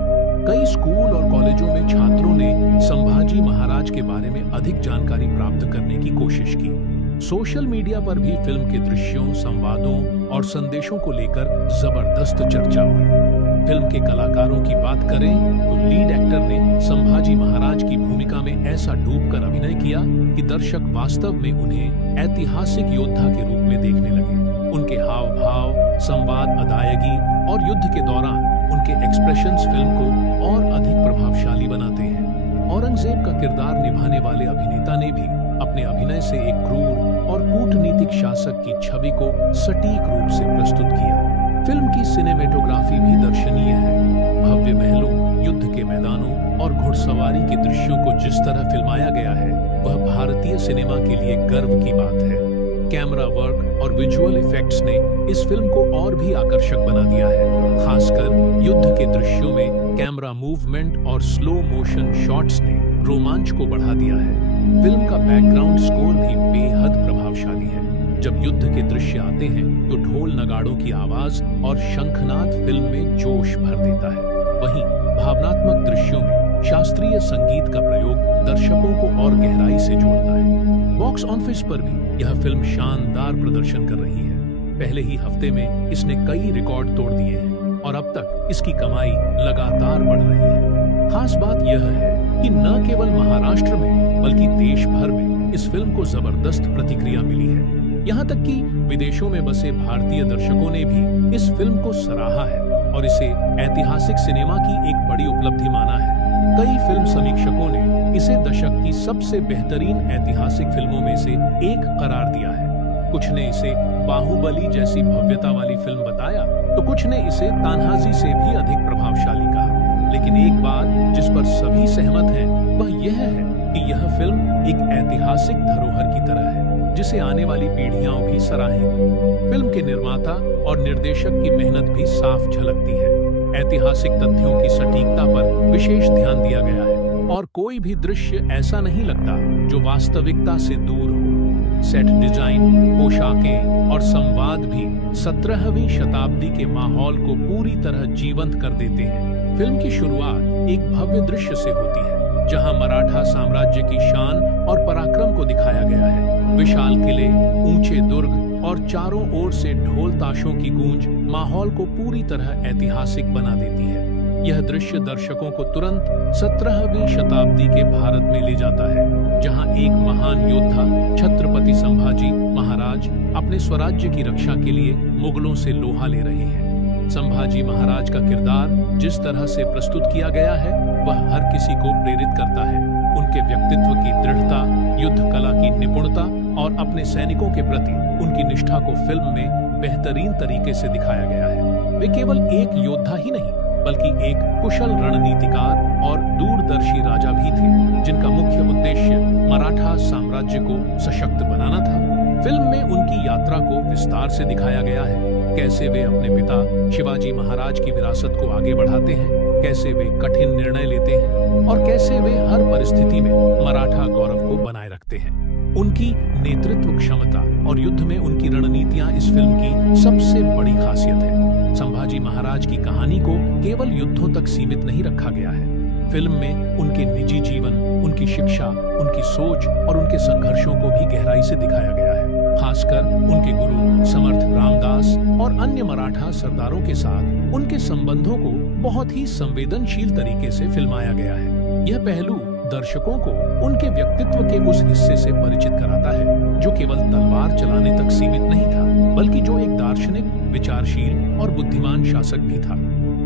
कई स्कूल और कॉलेजों में छात्रों ने संभाजी महाराज के बारे में अधिक जानकारी प्राप्त करने की कोशिश की। सोशल मीडिया पर भी फिल्म के दृश्यों, संवादों और संदेशों को लेकर जबरदस्त चर्चा हुई। फिल्म के कलाकारों की बात करें तो लीड एक्टर ने संभाजी महाराज की भूमिका में ऐसा डूबकर अभिनय किया कि दर्शक वास्तव में उन्हें ऐतिहासिक योद्धा के रूप में देखने लगे। उनके हाव भाव, संवाद, अदायगी और युद्ध के दौरान उनके एक्सप्रेशंस फिल्म को और अधिक प्रभावशाली बनाते हैं। औरंगजेब का किरदार निभाने वाले अभिनेता ने भी अपने अभिनय से एक क्रूर और कूटनीतिक शासक की छवि को सटीक रूप से प्रस्तुत किया। फिल्म की सिनेमेटोग्राफी भी दर्शनीय है। भव्य महलों, युद्ध के मैदानों और घुड़सवारी के दृश्यों को जिस तरह फिल्माया गया है वह भारतीय सिनेमा के लिए गर्व की बात है। कैमरा वर्क और विजुअल इफेक्ट्स ने इस फिल्म को और भी आकर्षक बना दिया है। खासकर युद्ध के दृश्यों में कैमरा मूवमेंट और स्लो मोशन शॉट्स ने रोमांच को बढ़ा दिया है। फिल्म का बैकग्राउंड स्कोर भी बेहद प्रभावशाली है। जब युद्ध के दृश्य आते हैं तो ढोल नगाड़ों की आवाज और शंखनाद फिल्म में जोश भर देता है। वहीं भावनात्मक दृश्यों में शास्त्रीय संगीत का प्रयोग दर्शकों को और गहराई से जोड़ता है। बॉक्स ऑफिस पर भी यह फिल्म शानदार प्रदर्शन कर रही है। पहले ही हफ्ते में इसने कई रिकॉर्ड तोड़ दिए हैं और अब तक इसकी कमाई लगातार बढ़ रही है। खास बात यह है कि न केवल महाराष्ट्र में बल्कि देश भर में इस फिल्म को जबरदस्त प्रतिक्रिया मिली है। यहाँ तक कि विदेशों में बसे भारतीय दर्शकों ने भी इस फिल्म को सराहा है और इसे ऐतिहासिक सिनेमा की एक बड़ी उपलब्धि माना है। कई फिल्म समीक्षकों ने इसे दशक की सबसे बेहतरीन ऐतिहासिक फिल्मों में से एक करार दिया है। कुछ ने इसे बाहुबली जैसी भव्यता वाली फिल्म बताया तो कुछ ने इसे तान्हाजी से भी अधिक प्रभावशाली कहा। लेकिन एक बात जिस पर सभी सहमत हैं वह यह है कि यह फिल्म एक ऐतिहासिक धरोहर की तरह है जिसे आने वाली पीढ़ियां भी सराहेंगी। फिल्म के निर्माता और निर्देशक की मेहनत भी साफ झलकती है। ऐतिहासिक तथ्यों की सटीकता पर विशेष ध्यान दिया गया है और कोई भी दृश्य ऐसा नहीं लगता जो वास्तविकता से दूर हो। सेट डिजाइन, पोशाकें और संवाद भी 17वीं शताब्दी के माहौल को पूरी तरह जीवंत कर देते हैं। फिल्म की शुरुआत एक भव्य दृश्य से होती है जहां मराठा साम्राज्य की शान और पराक्रम को दिखाया गया है। विशाल किले, ऊंचे दुर्ग और चारों ओर से ढोल ताशों की गूंज माहौल को पूरी तरह ऐतिहासिक बना देती है। यह दृश्य दर्शकों को तुरंत 17वीं शताब्दी के भारत में ले जाता है जहां एक महान योद्धा छत्रपति संभाजी महाराज अपने स्वराज्य की रक्षा के लिए मुगलों से लोहा ले रहे हैं। संभाजी महाराज का किरदार जिस तरह से प्रस्तुत किया गया है वह हर किसी को प्रेरित करता है। उनके व्यक्तित्व की दृढ़ता, युद्ध कला की निपुणता और अपने सैनिकों के प्रति उनकी निष्ठा को फिल्म में बेहतरीन तरीके से दिखाया गया है। वे केवल एक योद्धा ही नहीं बल्कि एक कुशल रणनीतिकार और दूरदर्शी राजा भी थे जिनका मुख्य उद्देश्य मराठा साम्राज्य को सशक्त बनाना था। फिल्म में उनकी यात्रा को विस्तार से दिखाया गया है। कैसे वे अपने पिता शिवाजी महाराज की विरासत को आगे बढ़ाते हैं, कैसे वे कठिन निर्णय लेते हैं और कैसे वे हर परिस्थिति में मराठा गौरव को बनाए रखते हैं। उनकी नेतृत्व क्षमता और युद्ध में उनकी रणनीतियां इस फिल्म की सबसे बड़ी खासियत है। संभाजी महाराज की कहानी को केवल युद्धों तक सीमित नहीं रखा गया है। फिल्म में उनके निजी जीवन, उनकी शिक्षा, उनकी सोच और उनके संघर्षों को भी गहराई से दिखाया गया है। खासकर उनके गुरु समर्थ रामदास और अन्य मराठा सरदारों के साथ उनके संबंधों को बहुत ही संवेदनशील तरीके से फिल्माया गया है। यह पहलू दर्शकों को उनके व्यक्तित्व के उस हिस्से से परिचित कराता है जो केवल तलवार चलाने तक सीमित नहीं था, बल्कि जो एक दार्शनिक, विचारशील और बुद्धिमान शासक भी था।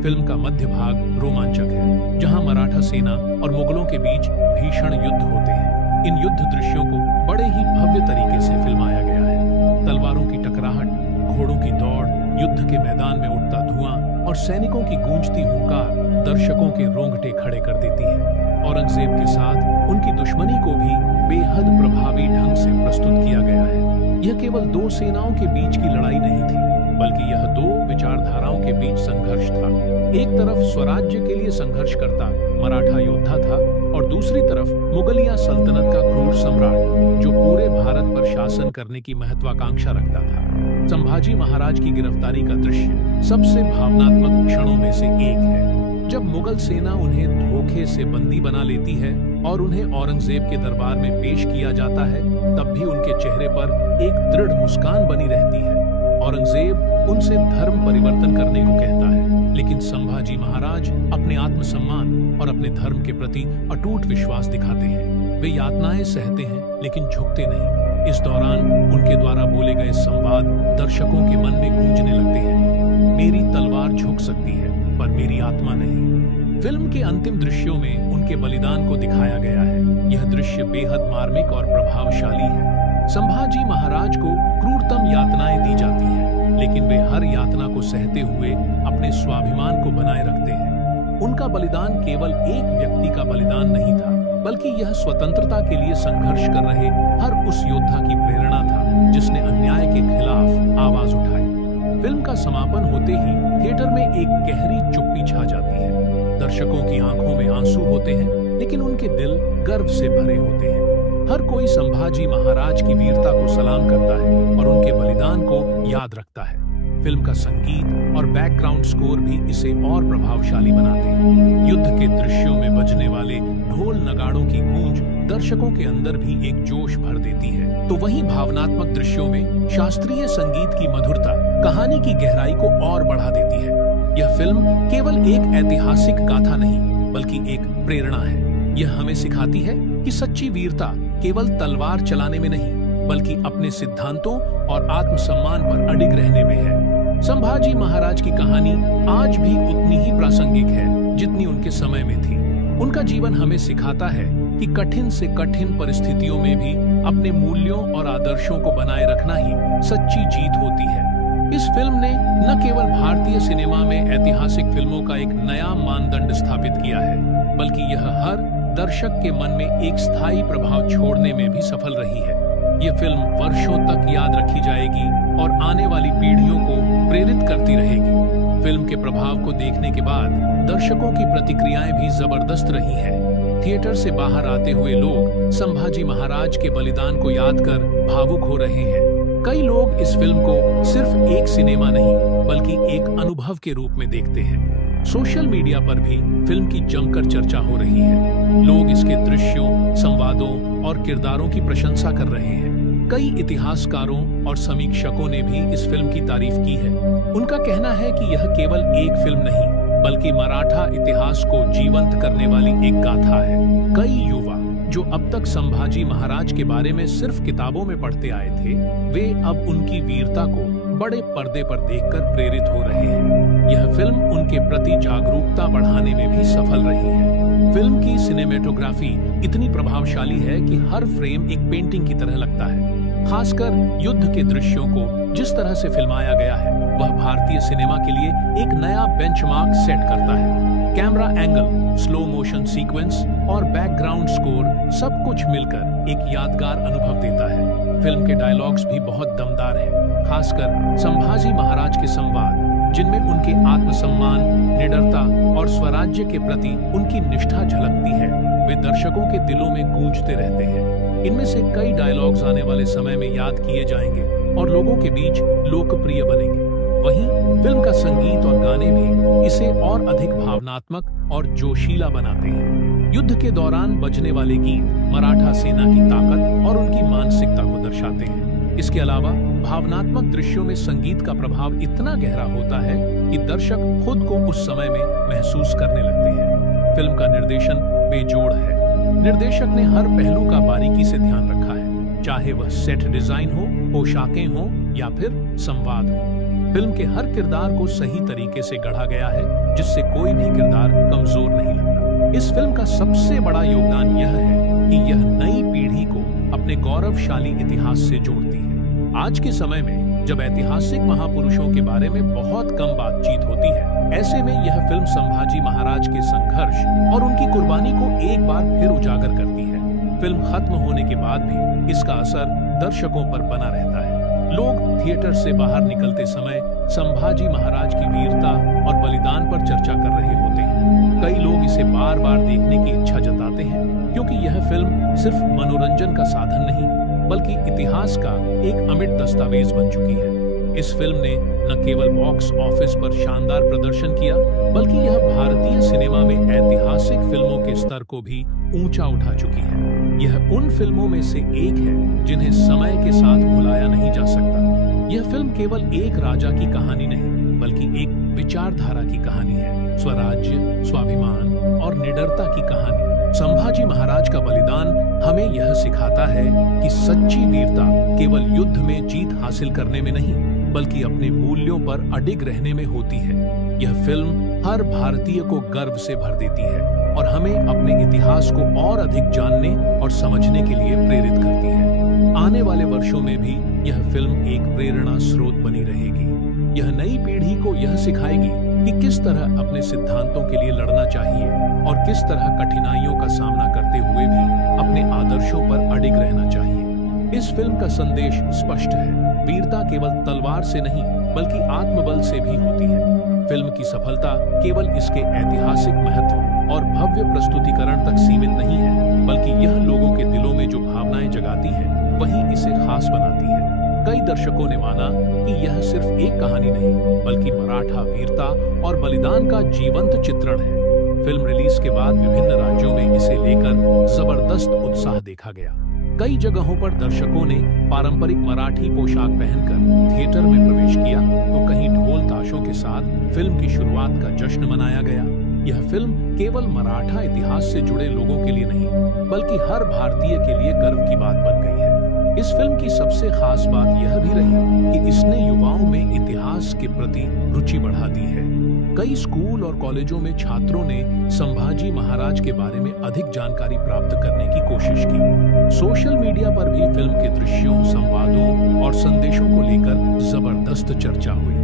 फिल्म का मध्य भाग रोमांचक है, जहां मराठा सेना और मुगलों के बीच भीषण युद्ध होते हैं। इन युद्ध दृश्यों को बड़े ही भव्य तरीके से फिल्माया गया है। तलवारों की टकराहट, घोड़ों की दौड़, युद्ध के मैदान में उठता धुआं और सैनिकों की गूंजती हुंकार दर्शकों के रोंगटे खड़े कर देती है। औरंगजेब के साथ उनकी दुश्मनी को भी बेहद प्रभावी ढंग से प्रस्तुत किया गया है। यह केवल दो सेनाओं के बीच की लड़ाई नहीं थी, बल्कि यह दो विचारधाराओं के बीच संघर्ष था। एक तरफ स्वराज्य के लिए संघर्ष करता मराठा योद्धा था और दूसरी तरफ मुगलिया सल्तनत का क्रूर सम्राट जो पूरे भारत पर शासन करने की महत्वाकांक्षा रखता था। संभाजी महाराज की गिरफ्तारी का दृश्य सबसे भावनात्मक क्षणों में से एक है। जब मुगल सेना उन्हें धोखे से बंदी बना लेती है और उन्हें औरंगजेब के दरबार में पेश किया जाता है, तब भी उनके चेहरे पर एक दृढ़ मुस्कान बनी रहती है। औरंगजेब उनसे धर्म परिवर्तन करने को कहता है, लेकिन संभाजी महाराज अपने आत्मसम्मान और अपने धर्म के प्रति अटूट विश्वास दिखाते हैं। वे यातनाएं सहते हैं, लेकिन झुकते नहीं। इस दौरान उनके द्वारा बोले गए संवाद दर्शकों के मन में गूंजने लगते हैं। मेरी तलवार झुक सकती है, पर मेरी आत्मा नहीं। फिल्म के अंतिम दृश्यों में उनके बलिदान को दिखाया गया है। यह दृश्य बेहद मार्मिक और प्रभावशाली है। संभाजी महाराज को क्रूरतम यातनाएं दी जाती हैं, लेकिन वे हर यातना को सहते हुए अपने स्वाभिमान को बनाए रखते हैं। उनका बलिदान केवल एक व्यक्ति का बलिदान नहीं था, बल्कि यह स्वतंत्रता के लिए संघर्ष कर रहे हर उस योद्धा की प्रेरणा था जिसने अन्याय के खिलाफ आवाज उठाई। फिल्म का समापन होते ही थिएटर में एक गहरी चुप्पी छा जाती है। दर्शकों की आंखों में आंसू होते हैं, लेकिन उनके दिल गर्व से भरे होते हैं। हर कोई संभाजी महाराज की वीरता को सलाम करता है और उनके बलिदान को याद रखता है। फिल्म का संगीत और बैकग्राउंड स्कोर भी इसे और प्रभावशाली बनाते हैं। युद्ध के दृश्यों में बजने वाले ढोल नगाड़ों की गूंज दर्शकों के अंदर भी एक जोश भर देती है, तो वहीं भावनात्मक दृश्यों में शास्त्रीय संगीत की मधुरता कहानी की गहराई को और बढ़ा देती है। यह फिल्म केवल एक ऐतिहासिक गाथा नहीं, बल्कि एक प्रेरणा है। यह हमें सिखाती है कि सच्ची वीरता केवल तलवार चलाने में नहीं, बल्कि अपने सिद्धांतों और आत्मसम्मान पर अडिग रहने में है। संभाजी महाराज की कहानी आज भी उतनी ही प्रासंगिक है जितनी उनके समय में थी। उनका जीवन हमें सिखाता है कि कठिन से कठिन परिस्थितियों में भी अपने मूल्यों और आदर्शों को बनाए रखना ही सच्ची जीत होती है। इस फिल्म ने न केवल भारतीय सिनेमा में ऐतिहासिक फिल्मों का एक नया मानदंड स्थापित किया है, बल्कि यह हर दर्शक के मन में एक स्थायी प्रभाव छोड़ने में भी सफल रही है। यह फिल्म वर्षों तक याद रखी जाएगी और आने वाली पीढ़ियों को प्रेरित करती रहेगी। फिल्म के प्रभाव को देखने के बाद दर्शकों की प्रतिक्रियाएं भी जबरदस्त रही हैं। थिएटर से बाहर आते हुए लोग संभाजी महाराज के बलिदान को याद कर भावुक हो रहे हैं। कई लोग इस फिल्म को सिर्फ एक सिनेमा नहीं, बल्कि एक अनुभव के रूप में देखते हैं। सोशल मीडिया पर भी फिल्म की जमकर चर्चा हो रही है। लोग इसके दृश्यों, संवादों और किरदारों की प्रशंसा कर रहे हैं। कई इतिहासकारों और समीक्षकों ने भी इस फिल्म की तारीफ की है। उनका कहना है कि यह केवल एक फिल्म नहीं, बल्कि मराठा इतिहास को जीवंत करने वाली एक गाथा है। कई युवा जो अब तक संभाजी महाराज के बारे में सिर्फ किताबों में पढ़ते आए थे, वे अब उनकी वीरता को बड़े पर्दे पर देखकर प्रेरित हो रहे हैं। यह फिल्म उनके प्रति जागरूकता बढ़ाने में भी सफल रही है। फिल्म की सिनेमेटोग्राफी इतनी प्रभावशाली है कि हर फ्रेम एक पेंटिंग की तरह लगता है। खासकर युद्ध के दृश्यों को जिस तरह से फिल्माया गया है, वह भारतीय सिनेमा के लिए एक नया बेंचमार्क सेट करता है। Camera angle, slow motion sequence और बैकग्राउंड स्कोर सब कुछ मिलकर एक यादगार अनुभव देता है। फिल्म के डायलॉग्स भी बहुत दमदार हैं, खासकर संभाजी महाराज के संवाद, जिनमें उनके आत्मसम्मान, निडरता और स्वराज्य के प्रति उनकी निष्ठा झलकती है। वे दर्शकों के दिलों में गूंजते रहते हैं। इनमें से कई डायलॉग्स आने वाले समय में याद किए जाएंगे और लोगों के बीच लोकप्रिय बनेंगे। वहीं फिल्म का संगीत और गाने भी इसे और अधिक भावनात्मक और जोशीला बनाते हैं। युद्ध के दौरान बजने वाले गीत मराठा सेना की ताकत और उनकी मानसिकता को दर्शाते हैं। इसके अलावा भावनात्मक दृश्यों में संगीत का प्रभाव इतना गहरा होता है कि दर्शक खुद को उस समय में महसूस करने लगते हैं। फिल्म का निर्देशन बेजोड़ है। निर्देशक ने हर पहलू का बारीकी से ध्यान रखा है, चाहे वह सेट डिजाइन हो, पोशाकें हो या फिर संवाद हो। फिल्म के हर किरदार को सही तरीके से गढ़ा गया है, जिससे कोई भी किरदार कमजोर नहीं लगता। इस फिल्म का सबसे बड़ा योगदान यह है कि यह नई पीढ़ी को अपने गौरवशाली इतिहास से जोड़ती है। आज के समय में जब ऐतिहासिक महापुरुषों के बारे में बहुत कम बातचीत होती है, ऐसे में यह फिल्म संभाजी महाराज के संघर्ष और उनकी कुर्बानी को एक बार फिर उजागर करती है। फिल्म खत्म होने के बाद भी इसका असर दर्शकों पर बना रहता है। लोग थिएटर से बाहर निकलते समय संभाजी महाराज की वीरता और बलिदान पर चर्चा कर रहे होते हैं। कई लोग इसे बार बार देखने की इच्छा जताते हैं, क्योंकि यह फिल्म सिर्फ मनोरंजन का साधन नहीं बल्कि इतिहास का एक अमिट दस्तावेज बन चुकी है। इस फिल्म ने न केवल बॉक्स ऑफिस पर शानदार प्रदर्शन किया, बल्कि यह भारतीय सिनेमा में ऐतिहासिक फिल्मों के स्तर को भी ऊंचा उठा चुकी है। यह उन फिल्मों में से एक है जिन्हें समय के साथ भुलाया नहीं जा सकता। यह फिल्म केवल एक राजा की कहानी नहीं, बल्कि एक विचारधारा की कहानी है। स्वराज्य, स्वाभिमान और निडरता की कहानी। संभाजी महाराज का बलिदान हमें यह सिखाता है कि सच्ची वीरता केवल युद्ध में जीत हासिल करने में नहीं, बल्कि अपने मूल्यों पर अडिग रहने में होती है। यह फिल्म हर भारतीय को गर्व से भर देती है और हमें अपने इतिहास को और अधिक जानने और समझने के लिए प्रेरित करती है। आने वाले वर्षों में भी यह फिल्म एक प्रेरणा स्रोत बनी रहेगी। यह नई पीढ़ी को यह सिखाएगी कि किस तरह अपने सिद्धांतों के लिए लड़ना चाहिए और किस तरह कठिनाइयों का सामना करते हुए भी अपने आदर्शों पर अडिग रहना चाहिए। इस फिल्म का संदेश स्पष्ट है। वीरता केवल तलवार से नहीं, बल्कि आत्मबल से भी होती है। फिल्म की सफलता केवल इसके ऐतिहासिक महत्व और भव्य प्रस्तुतिकरण तक सीमित नहीं है, बल्कि यह लोगों के दिलों में जो भावनाएं जगाती है, वही इसे खास बनाती है। कई दर्शकों ने माना कि यह सिर्फ एक कहानी नहीं, बल्कि मराठा वीरता और बलिदान का जीवंत चित्रण है। फिल्म रिलीज के बाद विभिन्न राज्यों में इसे लेकर जबरदस्त उत्साह देखा गया। कई जगहों पर दर्शकों ने पारंपरिक मराठी पोशाक पहनकर थिएटर में प्रवेश किया, तो कहीं ढोल ताशों के साथ फिल्म की शुरुआत का जश्न मनाया गया। यह फिल्म केवल मराठा इतिहास से जुड़े लोगों के लिए नहीं, बल्कि हर भारतीय के लिए गर्व की बात बन गई है। इस फिल्म की सबसे खास बात यह भी रही कि इसने युवाओं में इतिहास के प्रति रुचि बढ़ा दी है। कई स्कूल और कॉलेजों में छात्रों ने संभाजी महाराज के बारे में अधिक जानकारी प्राप्त करने की कोशिश की। सोशल मीडिया पर भी फिल्म के दृश्यों, संवादों और संदेशों को लेकर जबरदस्त चर्चा हुई।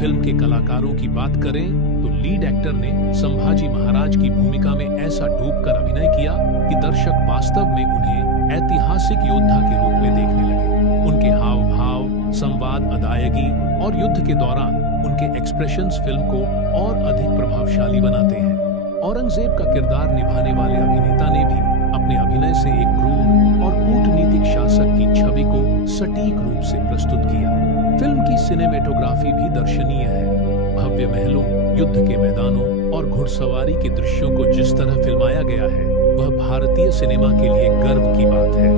फिल्म के कलाकारों की बात करें तो लीड एक्टर ने संभाजी महाराज की भूमिका में ऐसा डूबकर अभिनय किया कि दर्शक वास्तव में उन्हें ऐतिहासिक योद्धा के रूप में देखने लगे। उनके हाव भाव, संवाद अदायगी और युद्ध के दौरान उनके एक्सप्रेशंस फिल्म को और अधिक प्रभावशाली बनाते हैं। औरंगजेब का किरदार निभाने वाले अभिनेता ने भी अपने अभिनय से एक क्रूर और कूटनीतिक शासक की छवि को सटीक रूप से प्रस्तुत किया। फिल्म की सिनेमेटोग्राफी भी दर्शनीय है। भव्य महलों, युद्ध के मैदानों और घुड़सवारी के दृश्यों को जिस तरह फिल्माया गया है, वह भारतीय सिनेमा के लिए गर्व की बात है।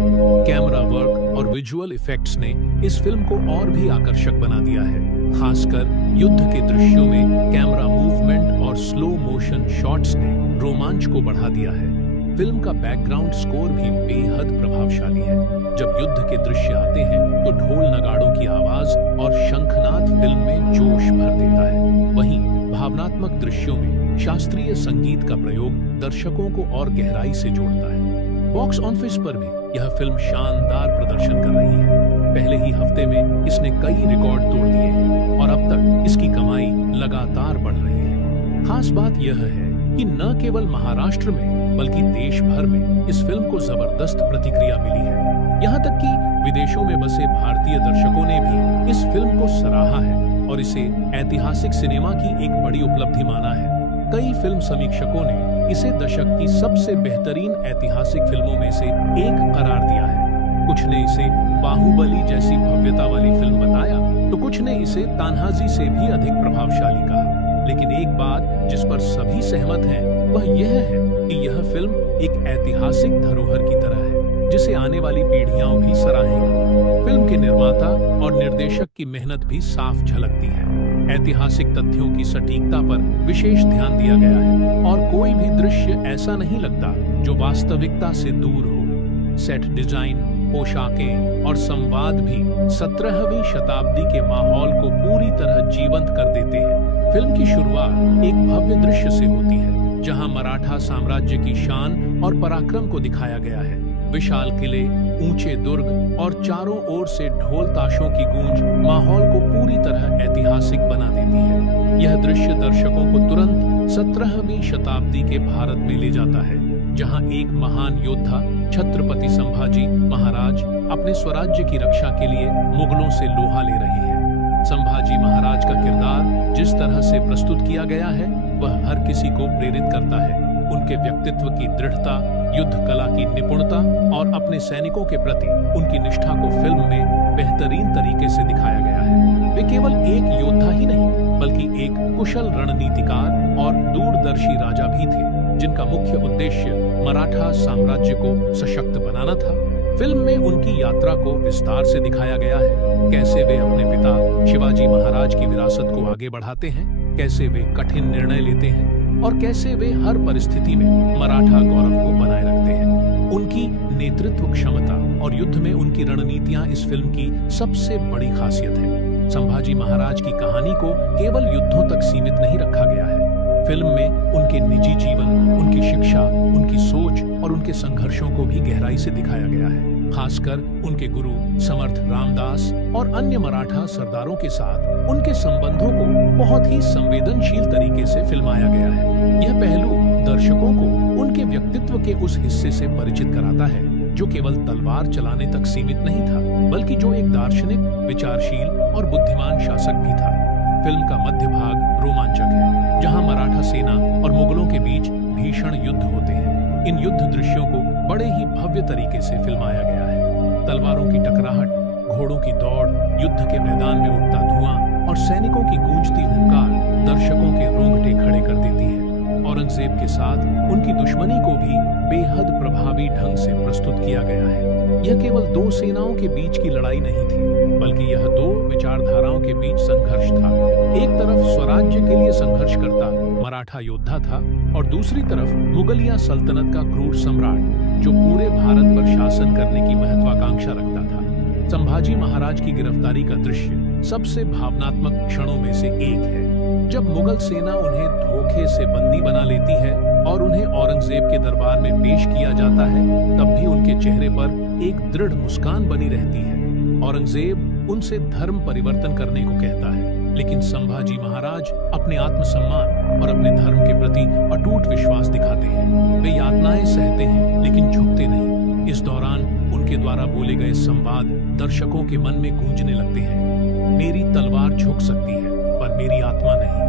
कैमरा वर्क और विजुअल इफेक्ट्स ने इस फिल्म को और भी आकर्षक बना दिया है। खासकर युद्ध के दृश्यों में कैमरा मूवमेंट और स्लो मोशन शॉट्स ने रोमांच को बढ़ा दिया है। फिल्म का बैकग्राउंड स्कोर भी बेहद प्रभावशाली है। जब युद्ध के दृश्य आते हैं तो ढोल नगाड़ों की आवाज और शंखनाद फिल्म में जोश भर देता है। वहीं भावनात्मक दृश्यों में शास्त्रीय संगीत का प्रयोग दर्शकों को और गहराई से जोड़ता है। बॉक्स ऑफिस पर भी यह फिल्म शानदार प्रदर्शन कर रही है। पहले ही हफ्ते में इसने कई रिकॉर्ड तोड़ दिए हैं और अब तक इसकी कमाई लगातार बढ़ रही है। खास बात यह है कि न केवल महाराष्ट्र में बल्कि देश भर में इस फिल्म को जबरदस्त प्रतिक्रिया मिली है। यहाँ तक कि विदेशों में बसे भारतीय दर्शकों ने भी इस फिल्म को सराहा है और इसे ऐतिहासिक सिनेमा की एक बड़ी उपलब्धि माना है। कई फिल्म समीक्षकों ने इसे दशक की सबसे बेहतरीन ऐतिहासिक फिल्मों में से एक करार दिया है। कुछ ने इसे बाहुबली जैसी भव्यता वाली फिल्म बताया, तो कुछ ने इसे तान्हाजी से भी अधिक प्रभावशाली कहा। लेकिन एक बात जिस पर सभी सहमत हैं, वह यह है कि यह फिल्म एक ऐतिहासिक धरोहर की तरह है। जिसे आने वाली पीढ़ियां भी सराहेंगी। फिल्म के निर्माता और निर्देशक की मेहनत भी साफ झलकती है। ऐतिहासिक तथ्यों की सटीकता पर विशेष ध्यान दिया गया है और कोई भी दृश्य ऐसा नहीं लगता जो वास्तविकता से दूर हो। सेट डिजाइन, पोशाकें और संवाद भी 17वीं शताब्दी के माहौल को पूरी तरह जीवंत कर देते हैं। फिल्म की शुरुआत एक भव्य दृश्य से होती है, जहां मराठा साम्राज्य की शान और पराक्रम को दिखाया गया है। विशाल किले, ऊंचे दुर्ग और चारों ओर से ढोल ताशों की गूंज माहौल को पूरी तरह ऐतिहासिक बना देती है। यह दृश्य दर्शकों को तुरंत 17वीं शताब्दी के भारत में ले जाता है, जहां एक महान योद्धा छत्रपति संभाजी महाराज अपने स्वराज्य की रक्षा के लिए मुगलों से लोहा ले रहे हैं। संभाजी महाराज का किरदार जिस तरह से प्रस्तुत किया गया है, वह हर किसी को प्रेरित करता है। उनके व्यक्तित्व की दृढ़ता, युद्ध कला की निपुणता और अपने सैनिकों के प्रति उनकी निष्ठा को फिल्म में बेहतरीन तरीके से दिखाया गया है। वे केवल एक योद्धा ही नहीं, बल्कि एक कुशल रणनीतिकार और दूरदर्शी राजा भी थे, जिनका मुख्य उद्देश्य मराठा साम्राज्य को सशक्त बनाना था। फिल्म में उनकी यात्रा को विस्तार से दिखाया गया है। कैसे वे अपने पिता शिवाजी महाराज की विरासत को आगे बढ़ाते हैं, कैसे वे कठिन निर्णय लेते हैं और कैसे वे हर परिस्थिति में मराठा गौरव को बनाए रखते हैं। उनकी नेतृत्व क्षमता और युद्ध में उनकी रणनीतियां इस फिल्म की सबसे बड़ी खासियत है। संभाजी महाराज की कहानी को केवल युद्धों तक सीमित नहीं रखा गया है। फिल्म में उनके निजी जीवन, उनकी शिक्षा, उनकी सोच और उनके संघर्षों को भी गहराई से दिखाया गया है। खासकर उनके गुरु समर्थ रामदास और अन्य मराठा सरदारों के साथ उनके संबंधों को बहुत ही संवेदनशील तरीके से फिल्माया गया है। यह पहलू दर्शकों को उनके व्यक्तित्व के उस हिस्से से परिचित कराता है जो केवल तलवार चलाने तक सीमित नहीं था, बल्कि जो एक दार्शनिक, विचारशील और बुद्धिमान शासक भी था। फिल्म का मध्य भाग रोमांचक है, जहां मराठा सेना और मुगलों के बीच भीषण युद्ध होते हैं। इन युद्ध दृश्यों को बड़े ही भव्य तरीके से फिल्माया गया है। तलवारों की टकराहट, घोड़ों की दौड़, युद्ध के मैदान में उठता धुआं और सैनिकों की गूंजती हुंकार दर्शकों के रोंगटे खड़े कर देती है। औरंगजेब के साथ उनकी दुश्मनी को भी बेहद प्रभावी ढंग से प्रस्तुत किया गया है। यह केवल दो सेनाओं के बीच की लड़ाई नहीं थी, बल्कि यह दो विचारधाराओं के बीच संघर्ष था। एक तरफ स्वराज्य के लिए संघर्ष करता मराठा योद्धा था और दूसरी तरफ मुगलिया सल्तनत का क्रूर सम्राट, जो पूरे भारत पर शासन करने की महत्वाकांक्षा रखता था। संभाजी महाराज की गिरफ्तारी का दृश्य सबसे भावनात्मक क्षणों में से एक है। जब मुगल सेना उन्हें धोखे से बंदी बना लेती है और उन्हें औरंगजेब के दरबार में पेश किया जाता है, तब भी उनके चेहरे पर एक दृढ़ मुस्कान बनी रहती है। औरंगजेब उनसे धर्म परिवर्तन करने को कहता है, लेकिन संभाजी महाराज अपने आत्मसम्मान और अपने धर्म के प्रति अटूट विश्वास दिखाते हैं। वे यातनाएं सहते हैं, लेकिन झुकते नहीं। इस दौरान उनके द्वारा बोले गए संवाद दर्शकों के मन में गूंजने लगते हैं। मेरी तलवार झुक सकती है, पर मेरी आत्मा नहीं।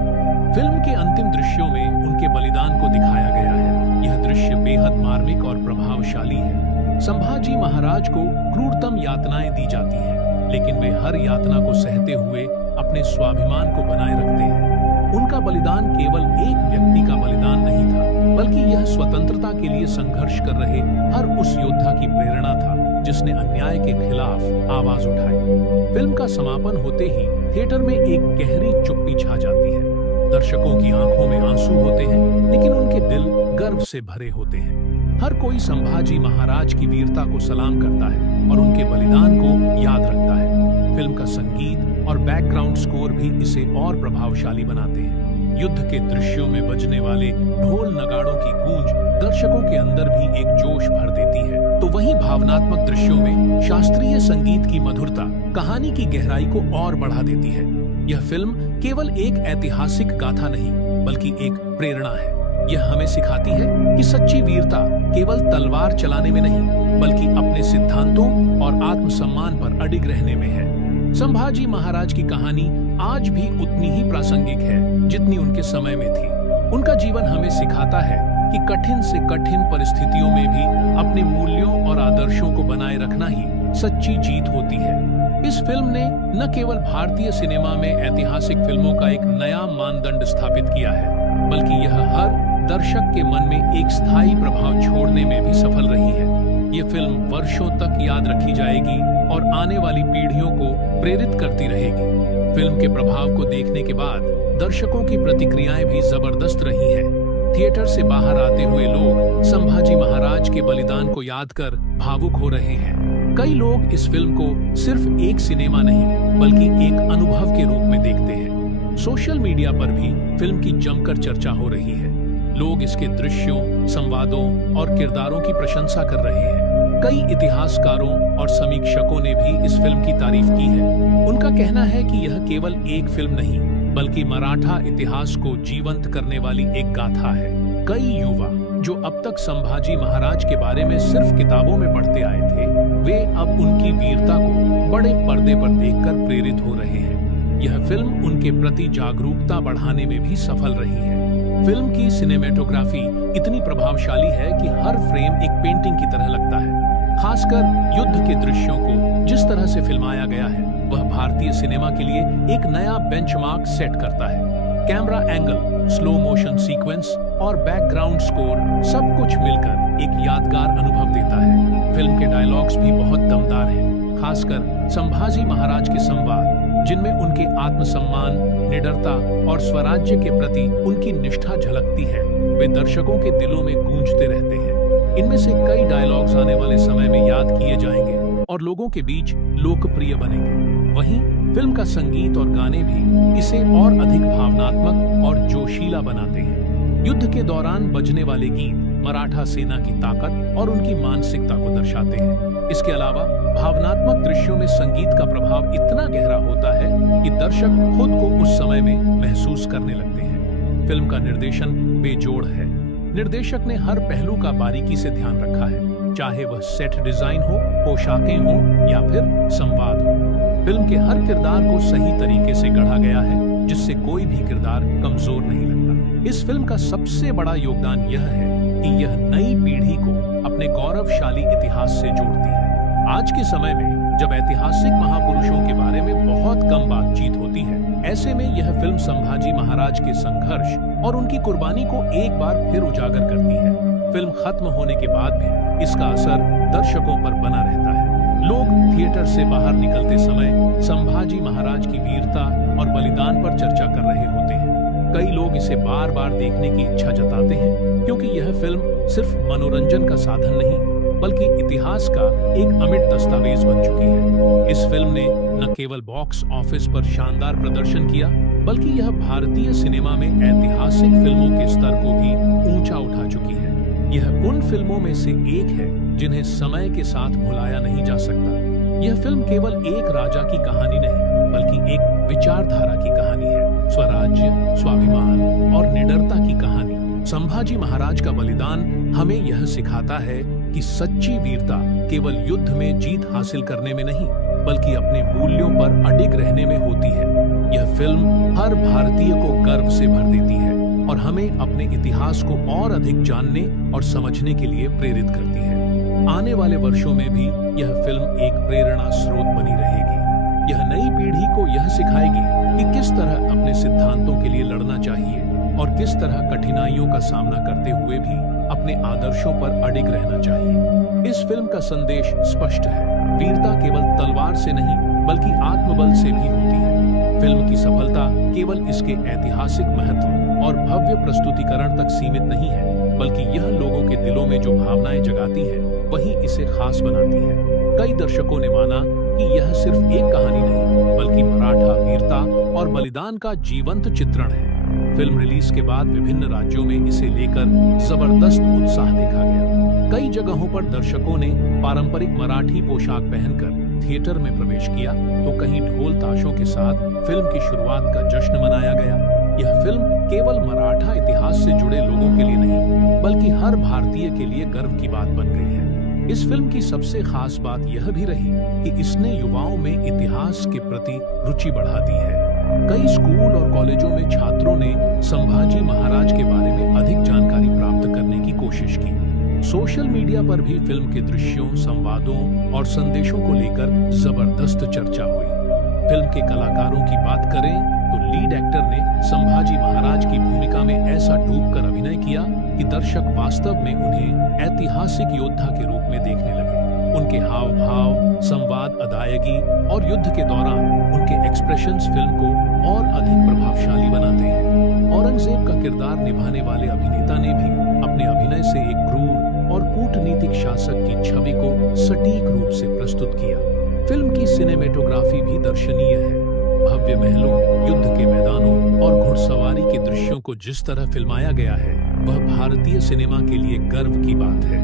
फिल्म के अंतिम दृश्यों में उनके बलिदान को दिखाया गया है। यह दृश्य बेहद मार्मिक और प्रभावशाली है। संभाजी महाराज को क्रूरतम यातनाएं दी जाती हैं, लेकिन वे हर यातना को सहते हुए अपने स्वाभिमान को बनाए रखते हैं। उनका बलिदान केवल एक व्यक्ति का बलिदान नहीं था, बल्कि यह स्वतंत्रता के लिए संघर्ष कर रहे हर उस योद्धा की प्रेरणा था जिसने अन्याय के खिलाफ आवाज उठाई। फिल्म का समापन होते ही थिएटर में एक गहरी चुप्पी छा जाती है। दर्शकों की आंखों में आंसू होते हैं, लेकिन उनके दिल गर्व से भरे होते हैं। हर कोई संभाजी महाराज की वीरता को सलाम करता है और उनके बलिदान को याद रखता है। फिल्म का संगीत और बैकग्राउंड स्कोर भी इसे और प्रभावशाली बनाते हैं। युद्ध के दृश्यों में बजने वाले ढोल नगाड़ों की गूंज दर्शकों के अंदर भी एक जोश भर देती है, तो वहीं भावनात्मक दृश्यों में शास्त्रीय संगीत की मधुरता कहानी की गहराई को और बढ़ा देती है। यह फिल्म केवल एक ऐतिहासिक गाथा नहीं, बल्कि एक प्रेरणा है। यह हमें सिखाती है कि सच्ची वीरता केवल तलवार चलाने में नहीं, बल्कि अपने सिद्धांतों और आत्मसम्मान पर अडिग रहने में है। संभाजी महाराज की कहानी आज भी उतनी ही प्रासंगिक है जितनी उनके समय में थी। उनका जीवन हमें सिखाता है कि कठिन से कठिन परिस्थितियों में भी अपने मूल्यों और आदर्शों को बनाए रखना ही सच्ची जीत होती है। इस फिल्म ने न केवल भारतीय सिनेमा में ऐतिहासिक फिल्मों का एक नया मानदंड स्थापित किया है, बल्कि यह हर दर्शक के मन में एक स्थायी प्रभाव छोड़ने में भी सफल रही है। ये फिल्म वर्षों तक याद रखी जाएगी और आने वाली पीढ़ियों को प्रेरित करती रहेगी। फिल्म के प्रभाव को देखने के बाद दर्शकों की प्रतिक्रियाएं भी जबरदस्त रही हैं। थिएटर से बाहर आते हुए लोग संभाजी महाराज के बलिदान को याद कर भावुक हो रहे हैं। कई लोग इस फिल्म को सिर्फ एक सिनेमा नहीं बल्कि एक अनुभव के रूप में देखते हैं। सोशल मीडिया पर भी फिल्म की जमकर चर्चा हो रही है। लोग इसके दृश्यों, संवादों और किरदारों की प्रशंसा कर रहे हैं। कई इतिहासकारों और समीक्षकों ने भी इस फिल्म की तारीफ की है। उनका कहना है कि यह केवल एक फिल्म नहीं बल्कि मराठा इतिहास को जीवंत करने वाली एक गाथा है। कई युवा जो अब तक संभाजी महाराज के बारे में सिर्फ किताबों में पढ़ते आए थे, वे अब उनकी वीरता को बड़े पर्दे पर देखकर प्रेरित हो रहे हैं। यह फिल्म उनके प्रति जागरूकता बढ़ाने में भी सफल रही है। फिल्म की सिनेमेटोग्राफी इतनी प्रभावशाली है कि हर फ्रेम एक पेंटिंग की तरह लगता है। खासकर युद्ध के दृश्यों को जिस तरह से फिल्माया गया है वह भारतीय सिनेमा के लिए एक नया बेंचमार्क सेट करता है। Camera angle, slow motion sequence और बैकग्राउंड स्कोर सब कुछ मिलकर एक यादगार अनुभव देता है। फिल्म के डायलॉग्स भी बहुत दमदार हैं, खासकर संभाजी महाराज के संवाद जिनमें उनके आत्मसम्मान, निडरता और स्वराज्य के प्रति उनकी निष्ठा झलकती है। वे दर्शकों के दिलों में गूंजते रहते हैं। इनमें से कई डायलॉग्स आने वाले समय में याद किए जाएंगे और लोगों के बीच लोकप्रिय बनेंगे। वहीं फिल्म का संगीत और गाने भी इसे और अधिक भावनात्मक और जोशीला बनाते हैं। युद्ध के दौरान बजने वाले गीत मराठा सेना की ताकत और उनकी मानसिकता को दर्शाते हैं। इसके अलावा भावनात्मक दृश्यों में संगीत का प्रभाव इतना गहरा होता है कि दर्शक खुद को उस समय में महसूस करने लगते हैं। फिल्म का निर्देशन बेजोड़ है। निर्देशक ने हर पहलू का बारीकी से ध्यान रखा है, चाहे वह सेट डिजाइन हो, पोशाकें हो या फिर संवाद हो। फिल्म के हर किरदार को सही तरीके से गढ़ा गया है, जिससे कोई भी किरदार कमजोर नहीं लगता। इस फिल्म का सबसे बड़ा योगदान यह है कि यह नई पीढ़ी को अपने गौरवशाली इतिहास से जोड़ती है। आज के समय में जब ऐतिहासिक महापुरुषों के बारे में बहुत कम बातचीत होती है, ऐसे में यह फिल्म संभाजी महाराज के संघर्ष और उनकी कुर्बानी को एक बार फिर उजागर करती है। फिल्म खत्म होने के बाद भी इसका असर दर्शकों पर बना रहता है। लोग थिएटर से बाहर निकलते समय संभाजी महाराज की वीरता और बलिदान पर चर्चा कर रहे होते हैं। कई लोग इसे बार बार देखने की इच्छा जताते हैं, क्योंकि यह फिल्म सिर्फ मनोरंजन का साधन नहीं बल्कि इतिहास का एक अमिट दस्तावेज बन चुकी है। इस फिल्म ने न केवल बॉक्स ऑफिस पर शानदार प्रदर्शन किया, बल्कि यह भारतीय सिनेमा में ऐतिहासिक फिल्मों के स्तर को भी ऊंचा उठा चुकी है। यह उन फिल्मों में से एक है जिन्हें समय के साथ भुलाया नहीं जा सकता। यह फिल्म केवल एक राजा की कहानी नहीं बल्कि एक विचारधारा की कहानी है। स्वराज्य, स्वाभिमान और निडरता की कहानी। संभाजी महाराज का बलिदान हमें यह सिखाता है कि सच्ची वीरता केवल युद्ध में जीत हासिल करने में नहीं बल्कि अपने मूल्यों पर अडिग रहने में होती है। यह फिल्म हर भारतीय को गर्व से भर देती है और हमें अपने इतिहास को और अधिक जानने और समझने के लिए प्रेरित करती है। आने वाले वर्षों में भी यह फिल्म एक प्रेरणा स्रोत बनी रहेगी। यह नई पीढ़ी को यह सिखाएगी कि किस तरह अपने सिद्धांतों के लिए लड़ना चाहिए और किस तरह कठिनाइयों का सामना करते हुए भी अपने आदर्शों पर अडिग रहना चाहिए। इस फिल्म का संदेश स्पष्ट है, वीरता केवल तलवार से नहीं बल्कि आत्मबल से भी होती है। फिल्म की सफलता केवल इसके ऐतिहासिक महत्व और भव्य प्रस्तुतिकरण तक सीमित नहीं है, बल्कि यह लोगों के दिलों में जो भावनाएं जगाती है वही इसे खास बनाती है। कई दर्शकों ने माना कि यह सिर्फ एक कहानी नहीं बल्कि मराठा वीरता और बलिदान का जीवंत चित्रण है। फिल्म रिलीज के बाद विभिन्न राज्यों में इसे लेकर जबरदस्त उत्साह देखा गया। कई जगहों पर दर्शकों ने पारंपरिक मराठी पोशाक पहनकर थिएटर में प्रवेश किया, तो कहीं ढोल ताशों के साथ फिल्म की शुरुआत का जश्न मनाया गया। यह फिल्म केवल मराठा इतिहास से जुड़े लोगों के लिए नहीं बल्कि हर भारतीय के लिए गर्व की बात बन गई है। इस फिल्म की सबसे खास बात यह भी रही कि इसने युवाओं में इतिहास के प्रति रुचि बढ़ा दी है। कई स्कूल और कॉलेजों में छात्रों ने संभाजी महाराज के बारे में अधिक जानकारी प्राप्त करने की कोशिश की। सोशल मीडिया पर भी फिल्म के दृश्यों, संवादों और संदेशों को लेकर जबरदस्त चर्चा हुई। फिल्म के कलाकारों की बात करें तो लीड एक्टर ने संभाजी महाराज की भूमिका में ऐसा डूबकर अभिनय किया कि दर्शक वास्तव में उन्हें ऐतिहासिक योद्धा के रूप में देखने लगे। उनके हाव भाव, संवाद, अदायगी और युद्ध के दौरान उनके एक्सप्रेशंस फिल्म को और अधिक प्रभावशाली बनाते हैं। औरंगजेब का किरदार निभाने वाले अभिनेता ने भी अपने अभिनय से एक क्रूर और कूटनीतिक शासक की छवि को सटीक रूप से प्रस्तुत किया। फिल्म की सिनेमेटोग्राफी भी दर्शनीय है। भव्य महलों, युद्ध के मैदानों और घुड़सवारी के दृश्यों को जिस तरह फिल्माया गया है वह भारतीय सिनेमा के लिए गर्व की बात है।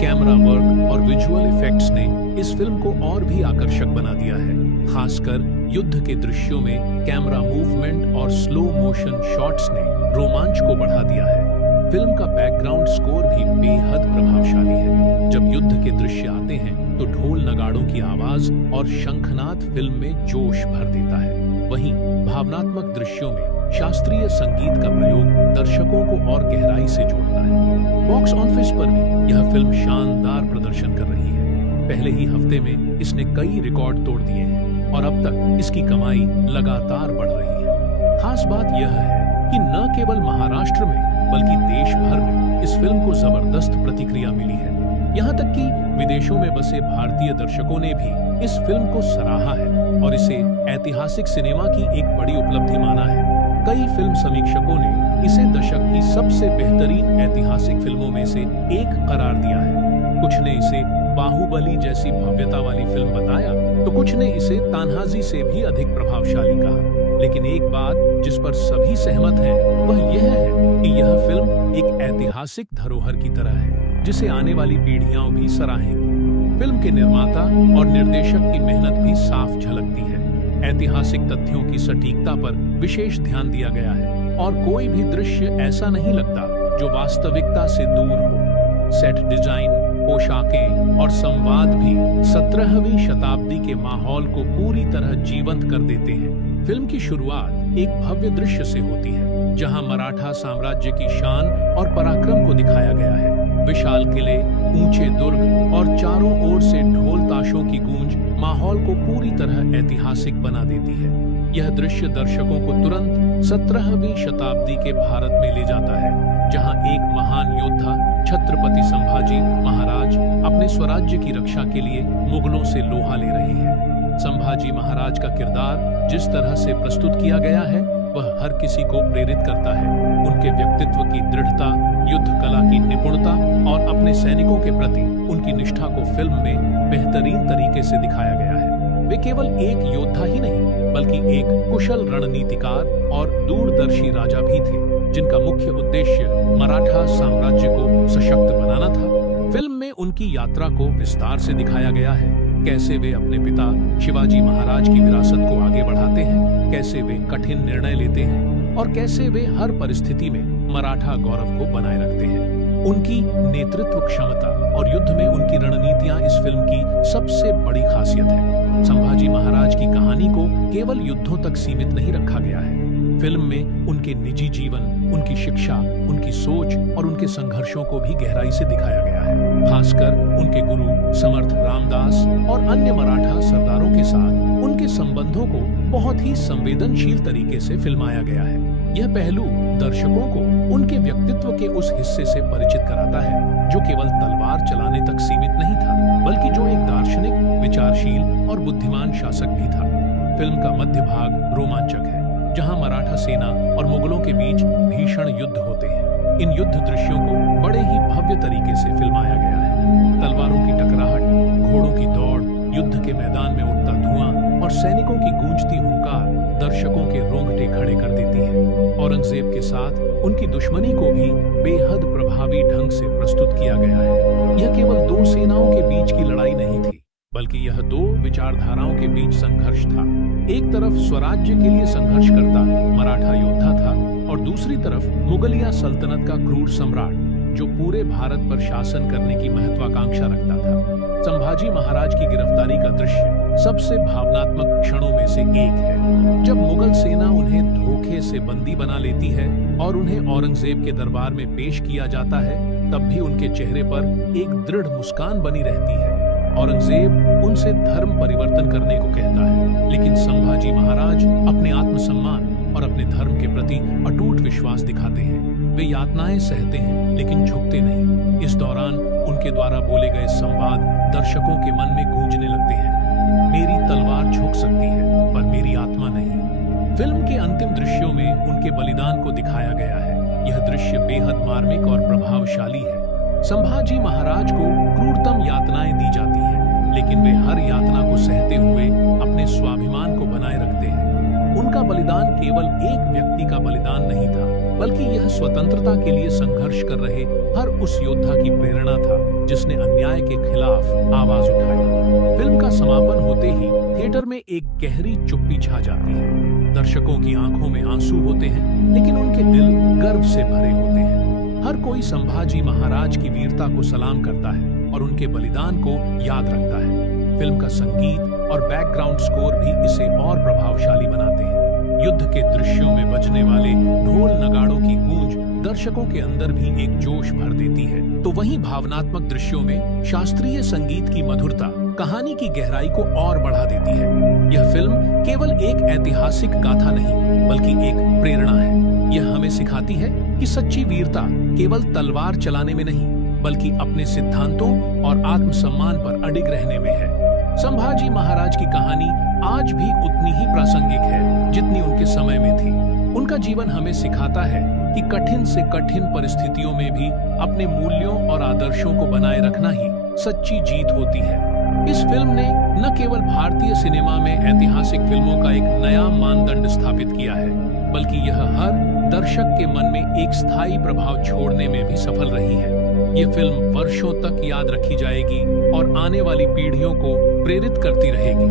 कैमरा वर्क और विजुअल इफेक्ट्स ने इस फिल्म को और भी आकर्षक बना दिया है। खासकर युद्ध के दृश्यों में कैमरा मूवमेंट और स्लो मोशन शॉट्स ने रोमांच को बढ़ा दिया है। फिल्म का बैकग्राउंड स्कोर भी बेहद प्रभावशाली है। जब युद्ध के दृश्य आते हैं तो ढोल नगाड़ों की आवाज और शंखनाद फिल्म में जोश भर देता है। वहीं भावनात्मक दृश्यों में शास्त्रीय संगीत का प्रयोग दर्शकों को और गहराई से जोड़ता है। बॉक्स ऑफिस पर भी यह फिल्म शानदार प्रदर्शन कर रही है। पहले ही हफ्ते में इसने कई रिकॉर्ड तोड़ दिए हैं और अब तक इसकी कमाई लगातार बढ़ रही है। खास बात यह है कि न केवल महाराष्ट्र में बल्कि देश भर में इस फिल्म को जबरदस्त प्रतिक्रिया मिली है। यहाँ तक कि विदेशों में बसे भारतीय दर्शकों ने भी इस फिल्म को सराहा है और इसे ऐतिहासिक सिनेमा की एक बड़ी उपलब्धि माना है। कई फिल्म समीक्षकों ने इसे दशक की सबसे बेहतरीन ऐतिहासिक फिल्मों में से एक करार दिया है। कुछ ने इसे बाहुबली जैसी भव्यता वाली फिल्म बताया तो कुछ ने इसे तान्हाजी से भी अधिक प्रभावशाली कहा। लेकिन एक बात जिस पर सभी सहमत हैं वह यह है कि यह फिल्म एक ऐतिहासिक धरोहर की तरह है जिसे आने वाली पीढ़ियां भी सराहेंगी। फिल्म के निर्माता और निर्देशक की मेहनत भी साफ झलकती है। ऐतिहासिक तथ्यों की सटीकता पर विशेष ध्यान दिया गया है और कोई भी दृश्य ऐसा नहीं लगता जो वास्तविकता से दूर हो। सेट डिजाइन, पोशाकें और संवाद भी 17वीं शताब्दी के माहौल को पूरी तरह जीवंत कर देते हैं। फिल्म की शुरुआत एक भव्य दृश्य से होती है जहां मराठा साम्राज्य की शान और पराक्रम को दिखाया गया है। विशाल किले, ऊंचे दुर्ग और चारों ओर से ढोल ताशों की गूंज माहौल को पूरी तरह ऐतिहासिक बना देती है। यह दृश्य दर्शकों को तुरंत 17वीं शताब्दी के भारत में ले जाता है जहां एक महान योद्धा छत्रपति संभाजी महाराज अपने स्वराज्य की रक्षा के लिए मुगलों से लोहा ले रहे हैं। संभाजी महाराज का किरदार जिस तरह से प्रस्तुत किया गया है वह हर किसी को प्रेरित करता है। उनके व्यक्तित्व की दृढ़ता, युद्ध कला की निपुणता और अपने सैनिकों के प्रति उनकी निष्ठा को फिल्म में बेहतरीन तरीके से दिखाया गया है। वे केवल एक योद्धा ही नहीं बल्कि एक कुशल रणनीतिकार और दूरदर्शी राजा भी थे जिनका मुख्य उद्देश्य मराठा साम्राज्य को सशक्त बनाना था। फिल्म में उनकी यात्रा को विस्तार से दिखाया गया है। कैसे वे अपने पिता शिवाजी महाराज की विरासत को आगे बढ़ाते हैं, कैसे वे कठिन निर्णय लेते हैं और कैसे वे हर परिस्थिति में मराठा गौरव को बनाए रखते हैं। उनकी नेतृत्व क्षमता और युद्ध में उनकी रणनीतियां इस फिल्म की सबसे बड़ी खासियत है। संभाजी महाराज की कहानी को केवल युद्धों तक सीमित नहीं रखा गया है। फिल्म में उनके निजी जीवन, उनकी शिक्षा, उनकी सोच और उनके संघर्षों को भी गहराई से दिखाया गया है। खासकर उनके गुरु समर्थ रामदास और अन्य मराठा सरदारों के साथ उनके संबंधों को बहुत ही संवेदनशील तरीके से फिल्माया गया है। यह पहलू दर्शकों को उनके व्यक्तित्व के उस हिस्से से परिचित कराता है जो केवल तलवार चलाने तक सीमित नहीं था बल्कि जो एक दार्शनिक, विचारशील और बुद्धिमान शासक भी था। फिल्म का मध्य भाग रोमांचक है जहां मराठा सेना और मुगलों के बीच भीषण युद्ध होते हैं। इन युद्ध दृश्यों को बड़े ही भव्य तरीके से फिल्माया गया है। तलवारों की टकराहट, घोड़ों की दौड़, युद्ध के मैदान में उठता धुआं और सैनिकों की गूंजती हुंकार दर्शकों के रोंगटे खड़े कर देती है। औरंगजेब के साथ उनकी दुश्मनी को भी बेहद प्रभावी ढंग से प्रस्तुत किया गया है। यह केवल दो सेनाओं के बीच की लड़ाई नहीं थी बल्कि यह दो विचारधाराओं के बीच संघर्ष था। एक तरफ स्वराज्य के लिए संघर्ष करता मराठा योद्धा था और दूसरी तरफ मुगलिया सल्तनत का क्रूर सम्राट जो पूरे भारत पर शासन करने की महत्वाकांक्षा रखता था। संभाजी महाराज की गिरफ्तारी का दृश्य सबसे भावनात्मक क्षणों में से एक है। जब मुगल सेना उन्हें धोखे से बंदी बना लेती है और उन्हें औरंगजेब के दरबार में पेश किया जाता है तब भी उनके चेहरे पर एक दृढ़ मुस्कान बनी रहती है। औरंगजेब उनसे धर्म परिवर्तन करने को कहता है लेकिन संभाजी महाराज अपने आत्मसम्मान और अपने धर्म के प्रति अटूट विश्वास दिखाते हैं। वे यातनाएं सहते हैं लेकिन झुकते नहीं। इस दौरान उनके द्वारा बोले गए संवाद दर्शकों के मन में गूंजने लगते हैं। मेरी तलवार झुक सकती है पर मेरी आत्मा नहीं। फिल्म के अंतिम दृश्यों में उनके बलिदान को दिखाया गया है। यह दृश्य बेहद मार्मिक और प्रभावशाली है। संभाजी महाराज को क्रूरतम यातनाएं दी जाती हैं, लेकिन वे हर यातना को सहते हुए अपने स्वाभिमान को बनाए रखते हैं। उनका बलिदान केवल एक व्यक्ति का बलिदान नहीं था, बल्कि यह स्वतंत्रता के लिए संघर्ष कर रहे हर उस योद्धा की प्रेरणा था जिसने अन्याय के खिलाफ आवाज उठाई। फिल्म का समापन होते ही थिएटर में एक गहरी चुप्पी छा जाती है। दर्शकों की आंखों में आंसू होते हैं, लेकिन उनके दिल गर्व से भरे होते हैं। हर कोई संभाजी महाराज की वीरता को सलाम करता है और उनके बलिदान को याद रखता है। फिल्म का संगीत और बैकग्राउंड स्कोर भी इसे और प्रभावशाली बनाते हैं। युद्ध के दृश्यों में बजने वाले ढोल नगाड़ों की गूंज दर्शकों के अंदर भी एक जोश भर देती है, तो वहीं भावनात्मक दृश्यों में शास्त्रीय संगीत की मधुरता कहानी की गहराई को और बढ़ा देती है। यह फिल्म केवल एक ऐतिहासिक गाथा नहीं, बल्कि एक प्रेरणा है। यह हमें सिखाती है कि सच्ची वीरता केवल तलवार चलाने में नहीं, बल्कि अपने सिद्धांतों और आत्मसम्मान पर अडिग रहने में है। संभाजी महाराज की कहानी आज भी उतनी ही प्रासंगिक है जितनी उनके समय में थी। उनका जीवन हमें सिखाता है कि कठिन से कठिन परिस्थितियों में भी अपने मूल्यों और आदर्शों को बनाए रखना ही सच्ची जीत होती है। इस फिल्म ने न केवल भारतीय सिनेमा में ऐतिहासिक फिल्मों का एक नया मानदंड स्थापित किया है, बल्कि यह हर दर्शक के मन में एक स्थायी प्रभाव छोड़ने में भी सफल रही है। ये फिल्म वर्षों तक याद रखी जाएगी और आने वाली पीढ़ियों को प्रेरित करती रहेगी।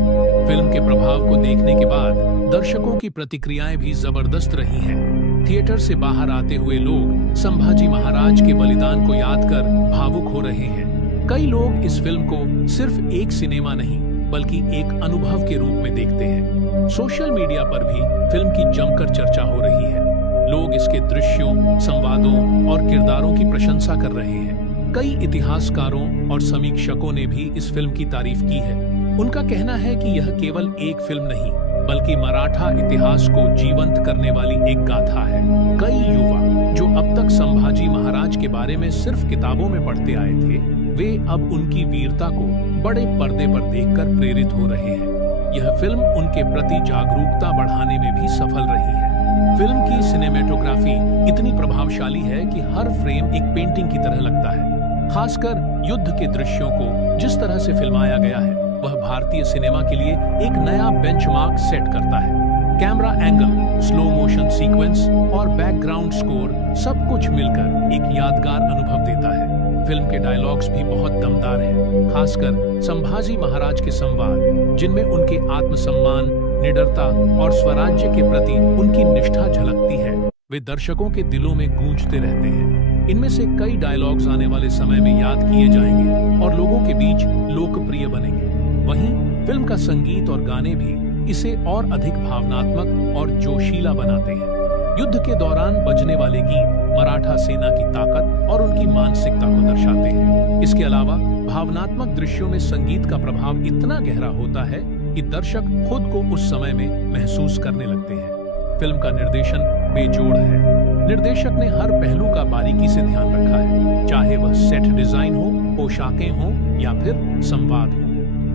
फिल्म के प्रभाव को देखने के बाद दर्शकों की प्रतिक्रियाएं भी जबरदस्त रही हैं। थिएटर से बाहर आते हुए लोग संभाजी महाराज के बलिदान को याद कर भावुक हो रहे हैं। कई लोग इस फिल्म को सिर्फ एक सिनेमा नहीं, बल्कि एक अनुभव के रूप में देखते हैं। सोशल मीडिया पर भी फिल्म की जमकर चर्चा हो रही है। लोग इसके दृश्यों, संवादों और किरदारों की प्रशंसा कर रहे हैं। कई इतिहासकारों और समीक्षकों ने भी इस फिल्म की तारीफ की है। उनका कहना है कि यह केवल एक फिल्म नहीं, बल्कि मराठा इतिहास को जीवंत करने वाली एक गाथा है। कई युवा जो अब तक संभाजी महाराज के बारे में सिर्फ किताबों में पढ़ते आए थे, वे अब उनकी वीरता को बड़े पर्दे पर देखकर प्रेरित हो रहे हैं। यह फिल्म उनके प्रति जागरूकता बढ़ाने में भी सफल रही है। फिल्म की सिनेमेटोग्राफी इतनी प्रभावशाली है कि हर फ्रेम एक पेंटिंग की तरह लगता है। खासकर युद्ध के दृश्यों को जिस तरह से फिल्माया गया है, वह भारतीय सिनेमा के लिए एक नया बेंचमार्क सेट करता है। Camera angle, slow motion sequence और बैकग्राउंड स्कोर सब कुछ मिलकर एक यादगार अनुभव देता है। फिल्म के डायलॉग्स भी बहुत दमदार हैं, खासकर संभाजी महाराज के संवाद, जिनमें उनके आत्मसम्मान, निडरता और स्वराज्य के प्रति उनकी निष्ठा झलकती है। वे दर्शकों के दिलों में गूंजते रहते हैं। इनमें से कई डायलॉग्स आने वाले समय में याद किए जाएंगे और लोगों के बीच लोकप्रिय बनेंगे। वहीं फिल्म का संगीत और गाने भी इसे और अधिक भावनात्मक और जोशीला बनाते हैं। युद्ध के दौरान बजने वाले गीत मराठा सेना की ताकत और उनकी मानसिकता को दर्शाते हैं। इसके अलावा भावनात्मक दृश्यों में संगीत का प्रभाव इतना गहरा होता है कि दर्शक खुद को उस समय में महसूस करने लगते हैं। फिल्म का निर्देशन बेजोड़ है। निर्देशक ने हर पहलू का बारीकी से ध्यान रखा है, चाहे वह सेट डिजाइन हो, पोशाकें हो या फिर संवाद हो।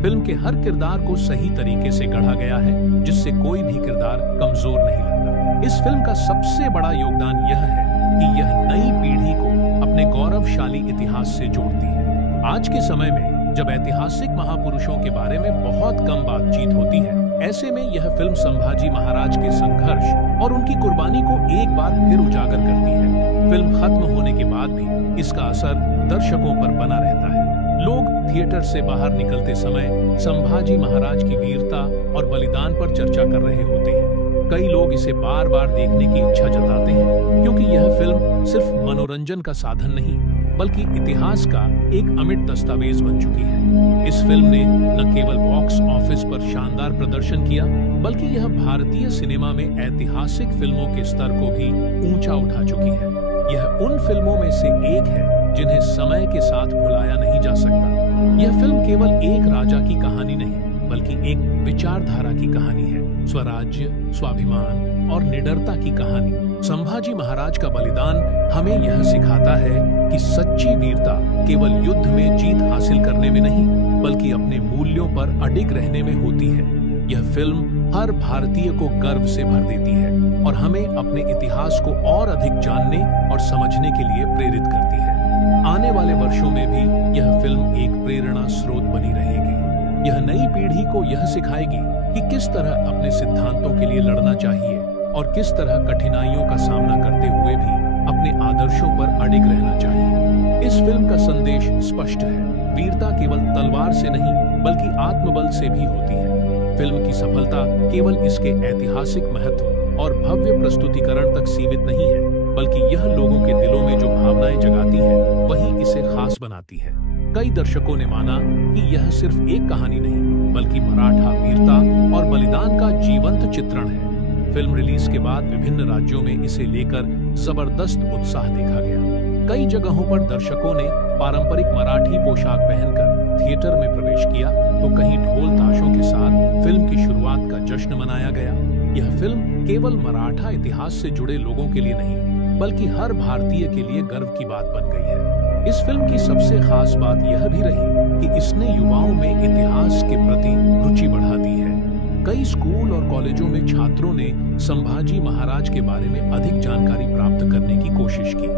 फिल्म के हर किरदार को सही तरीके से गढ़ा गया है, जिससे कोई भी किरदार कमजोर नहीं लगता। इस फिल्म का सबसे बड़ा योगदान यह है कि यह नई पीढ़ी को अपने गौरवशाली इतिहास से जोड़ती है। आज के समय में जब ऐतिहासिक महापुरुषों के बारे में बहुत कम बातचीत होती है, ऐसे में यह फिल्म संभाजी महाराज के संघर्ष और उनकी कुर्बानी को एक बार फिर उजागर करती है। फिल्म खत्म होने के बाद भी इसका असर दर्शकों पर बना रहता है। लोग थिएटर से बाहर निकलते समय संभाजी महाराज की वीरता और बलिदान पर चर्चा कर रहे होते हैं। कई लोग इसे बार बार देखने की इच्छा जताते हैं, क्योंकि यह फिल्म सिर्फ मनोरंजन का साधन नहीं, बल्कि इतिहास का एक अमिट दस्तावेज बन चुकी है। इस फिल्म ने न केवल बॉक्स ऑफिस पर शानदार प्रदर्शन किया, बल्कि यह भारतीय सिनेमा में ऐतिहासिक फिल्मों के स्तर को भी ऊंचा उठा चुकी है। यह उन फिल्मों में से एक है जिन्हें समय के साथ भुलाया नहीं जा सकता। यह फिल्म केवल एक राजा की कहानी नहीं, बल्कि एक विचारधारा की कहानी है। स्वराज्य, स्वाभिमान और निडरता की कहानी। संभाजी महाराज का बलिदान हमें यह सिखाता है कि सच्ची वीरता केवल युद्ध में जीत हासिल करने में नहीं, बल्कि अपने मूल्यों पर अडिग रहने में होती है। यह फिल्म हर भारतीय को गर्व से भर देती है और हमें अपने इतिहास को और अधिक जानने और समझने के लिए प्रेरित करती है। आने वाले वर्षों में भी यह फिल्म एक प्रेरणा स्रोत बनी रहेगी। यह नई पीढ़ी को यह सिखाएगी कि किस तरह अपने सिद्धांतों के लिए लड़ना चाहिए और किस तरह कठिनाइयों का सामना करते हुए भी अपने आदर्शों पर अडिग रहना चाहिए। इस फिल्म का संदेश स्पष्ट है, वीरता केवल तलवार से नहीं बल्कि आत्मबल से भी होती है। फिल्म की सफलता केवल इसके ऐतिहासिक महत्व और भव्य प्रस्तुतिकरण तक सीमित नहीं है, बल्कि यह लोगों के दिलों में जो भावनाएं जगाती है वही इसे खास बनाती है। कई दर्शकों ने माना कि यह सिर्फ एक कहानी नहीं, बल्कि मराठा वीरता और बलिदान का जीवंत चित्रण है। फिल्म रिलीज के बाद विभिन्न राज्यों में इसे लेकर जबरदस्त उत्साह देखा गया। कई जगहों पर दर्शकों ने पारंपरिक मराठी पोशाक पहनकर थिएटर में प्रवेश किया, तो कहीं ढोल ताशों के साथ फिल्म की शुरुआत का जश्न मनाया गया। यह फिल्म केवल मराठा इतिहास से जुड़े लोगों के लिए नहीं, बल्कि हर भारतीय के लिए गर्व की बात बन गई है। इस फिल्म की सबसे खास बात यह भी रही कि इसने युवाओं में इतिहास के प्रति रुचि बढ़ा दी है। कई स्कूल और कॉलेजों में छात्रों ने संभाजी महाराज के बारे में अधिक जानकारी प्राप्त करने की कोशिश की।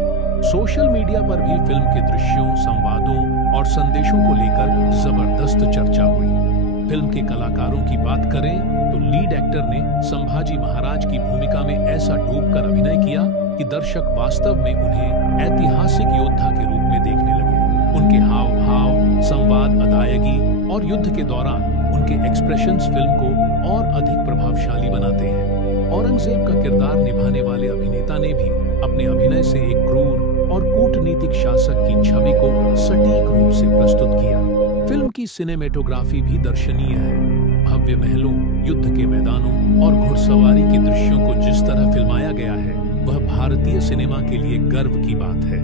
सोशल मीडिया पर भी फिल्म के दृश्यों, संवादों और संदेशों को लेकर जबरदस्त चर्चा हुई। फिल्म के कलाकारों की बात करें तो लीड एक्टर ने संभाजी महाराज की भूमिका में ऐसा डूबकर अभिनय किया कि दर्शक वास्तव में उन्हें ऐतिहासिक योद्धा के रूप में देखने लगे। उनके हाव भाव, संवाद, अदायगी और युद्ध के दौरान उनके एक्सप्रेशंस फिल्म को और अधिक प्रभावशाली बनाते हैं। औरंगजेब का किरदार निभाने वाले अभिनेता ने भी अपने अभिनय से एक क्रूर और कूटनीतिक शासक की छवि को सटीक रूप से प्रस्तुत किया। फिल्म की सिनेमेटोग्राफी भी दर्शनीय है। भव्य महलों, युद्ध के मैदानों और घुड़सवारी के दृश्यों को जिस तरह फिल्माया गया है वह भारतीय सिनेमा के लिए गर्व की बात है।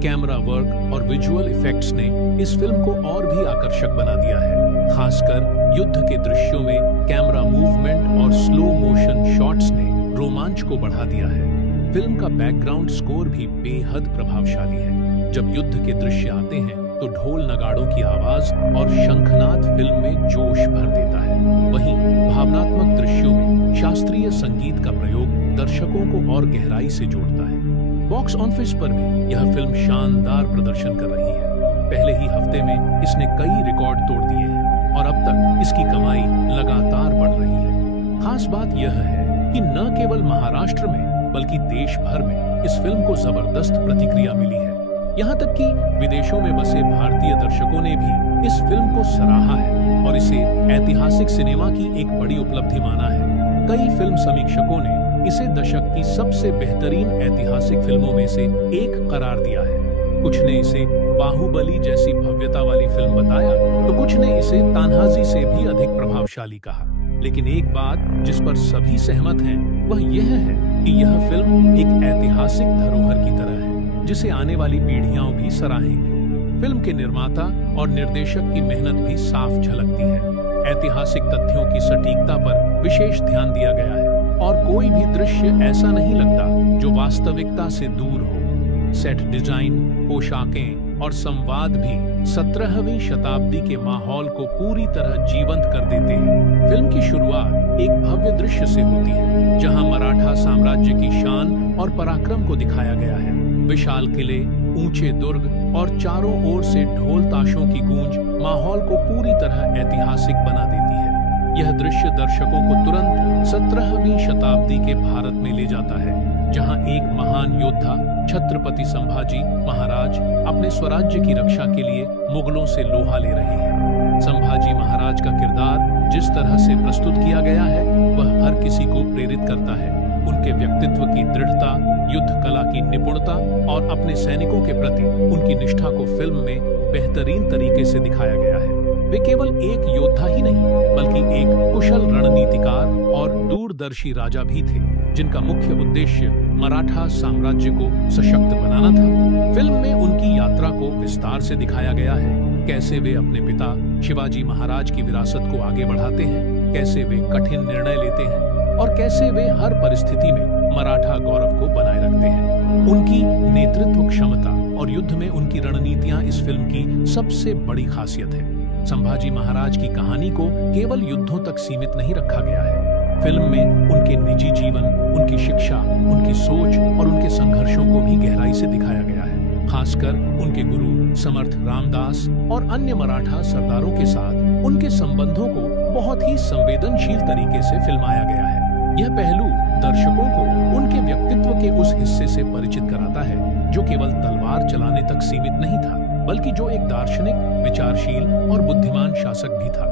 कैमरा वर्क और विजुअल इफेक्ट्स ने इस फिल्म को और भी आकर्षक बना दिया है। खासकर युद्ध के दृश्यों में कैमरा मूवमेंट और स्लो मोशन शॉट्स ने रोमांच को बढ़ा दिया है। फिल्म का बैकग्राउंड स्कोर भी बेहद प्रभावशाली है। जब युद्ध के दृश्य आते हैं तो ढोल नगाड़ों की आवाज और शंखनाद फिल्म में जोश भर देता है। वहीं भावनात्मक दृश्यों में शास्त्रीय संगीत का प्रयोग दर्शकों को और गहराई से जोड़ता है। बॉक्स ऑफिस पर भी यह फिल्म शानदार प्रदर्शन कर रही है। पहले ही हफ्ते में इसने कई रिकॉर्ड तोड़ दिए हैं और अब तक इसकी कमाई लगातार बढ़ रही है। खास बात यह है कि न केवल महाराष्ट्र में बल्कि देश भर में इस फिल्म को जबरदस्त प्रतिक्रिया मिली है। यहाँ तक कि विदेशों में बसे भारतीय दर्शकों ने भी इस फिल्म को सराहा है और इसे ऐतिहासिक सिनेमा की एक बड़ी उपलब्धि माना है। कई फिल्म समीक्षकों ने इसे दशक की सबसे बेहतरीन ऐतिहासिक फिल्मों में से एक करार दिया है। कुछ ने इसे बाहुबली जैसी भव्यता वाली फिल्म बताया, तो कुछ ने इसे तान्हाजी से भी अधिक प्रभावशाली कहा। लेकिन एक बात जिस पर सभी सहमत हैं, वह यह है कि यह फिल्म एक ऐतिहासिक धरोहर की तरह है, जिसे आने वाली पीढ़ियां भी सराहेंगी। फिल्म के निर्माता और निर्देशक की मेहनत भी साफ झलकती है। ऐतिहासिक तथ्यों की सटीकता पर विशेष ध्यान दिया गया है और कोई भी दृश्य ऐसा नहीं लगता जो वास्तविकता से दूर हो। सेट डिजाइन, पोशाकें और संवाद भी 17वीं शताब्दी के माहौल को पूरी तरह जीवंत कर देते हैं। फिल्म की शुरुआत एक भव्य दृश्य से होती है, जहां मराठा साम्राज्य की शान और पराक्रम को दिखाया गया है। विशाल किले, ऊंचे दुर्ग और चारों ओर से ढोल ताशों की गूंज माहौल को पूरी तरह ऐतिहासिक बना देती है। यह दृश्य दर्शकों को तुरंत 17वीं शताब्दी के भारत में ले जाता है, जहां एक महान योद्धा छत्रपति संभाजी महाराज अपने स्वराज्य की रक्षा के लिए मुगलों से लोहा ले रहे हैं। संभाजी महाराज का किरदार जिस तरह से प्रस्तुत किया गया है वह हर किसी को प्रेरित करता है। उनके व्यक्तित्व की दृढ़ता, युद्ध कला की निपुणता और अपने सैनिकों के प्रति उनकी निष्ठा को फिल्म में बेहतरीन तरीके से दिखाया गया है। वे केवल एक योद्धा ही नहीं, बल्कि एक कुशल रणनीतिकार और दूरदर्शी राजा भी थे, जिनका मुख्य उद्देश्य मराठा साम्राज्य को सशक्त बनाना था। फिल्म में उनकी यात्रा को विस्तार से दिखाया गया है। कैसे वे अपने पिता शिवाजी महाराज की विरासत को आगे बढ़ाते हैं, कैसे वे कठिन निर्णय लेते हैं और कैसे वे हर परिस्थिति में मराठा गौरव को बनाए रखते हैं। उनकी नेतृत्व क्षमता और युद्ध में उनकी रणनीतियां इस फिल्म की सबसे बड़ी खासियत है। संभाजी महाराज की कहानी को केवल युद्धों तक सीमित नहीं रखा गया है। फिल्म में उनके निजी जीवन, उनकी शिक्षा, उनकी सोच और उनके संघर्षों को भी गहराई से दिखाया गया है। खासकर उनके गुरु समर्थ रामदास और अन्य मराठा सरदारों के साथ उनके संबंधों को बहुत ही संवेदनशील तरीके से फिल्माया गया है। यह पहलू दर्शकों को उनके व्यक्तित्व के उस हिस्से से परिचित कराता है जो केवल तलवार चलाने तक सीमित नहीं था, बल्कि जो एक दार्शनिक, विचारशील और बुद्धिमान शासक भी था।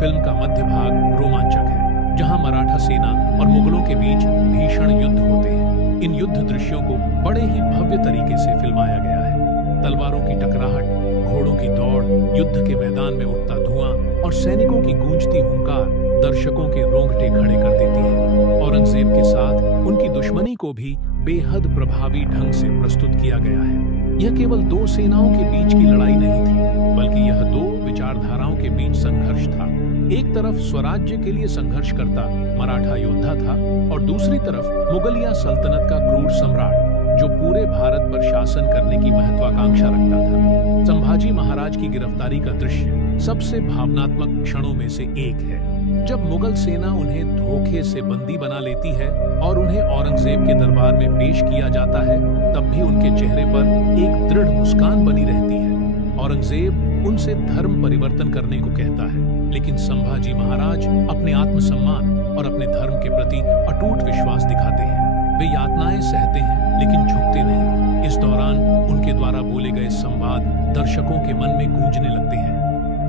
फिल्म का मध्य भाग रोमांचक है, जहां मराठा सेना और मुगलों के बीच भीषण युद्ध होते हैं। इन युद्ध दृश्यों को बड़े ही भव्य तरीके से फिल्माया गया है। तलवारों की टकराहट, घोड़ों की दौड़, युद्ध के मैदान में उठता धुआं और सैनिकों की गूंजती हुंकार दर्शकों के रोंगटे खड़े कर देती है। औरंगजेब के साथ उनकी दुश्मनी को भी बेहद प्रभावी ढंग से प्रस्तुत किया गया है। यह केवल दो सेनाओं के बीच की लड़ाई नहीं थी, बल्कि यह दो विचारधाराओं के बीच संघर्ष था। एक तरफ स्वराज्य के लिए संघर्ष करता मराठा योद्धा था और दूसरी तरफ मुगलिया सल्तनत का क्रूर सम्राट जो पूरे भारत पर शासन करने की महत्वाकांक्षा रखता था। संभाजी महाराज की गिरफ्तारी का दृश्य सबसे भावनात्मक क्षणों में से एक है। जब मुगल सेना उन्हें धोखे से बंदी बना लेती है और उन्हें औरंगजेब के दरबार में पेश किया जाता है, तब भी उनके चेहरे पर एक दृढ़ मुस्कान बनी रहती है। औरंगजेब उनसे धर्म परिवर्तन करने को कहता है, लेकिन संभाजी महाराज अपने आत्मसम्मान और अपने धर्म के प्रति अटूट विश्वास दिखाते हैं। वे यातनाएं सहते हैं, लेकिन झुकते नहीं। इस दौरान उनके द्वारा बोले गए संवाद दर्शकों के मन में गूंजने लगते हैं।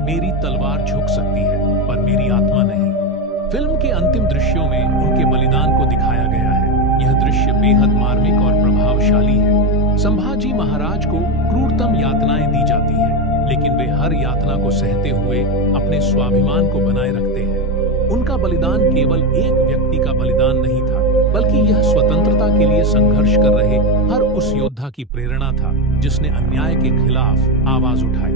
मेरी तलवार झुक सकती है, पर मेरी आत्मा नहीं। फिल्म के अंतिम दृश्यों में उनके बलिदान को दिखाया गया है। यह दृश्य बेहद मार्मिक और प्रभावशाली है। संभाजी महाराज को क्रूरतम यातनाएं दी जाती हैं, लेकिन वे हर यातना को सहते हुए अपने स्वाभिमान को बनाए रखते हैं। उनका बलिदान केवल एक व्यक्ति का बलिदान नहीं था, बल्कि यह स्वतंत्रता के लिए संघर्ष कर रहे हर उस योद्धा की प्रेरणा था जिसने अन्याय के खिलाफ आवाज उठाई।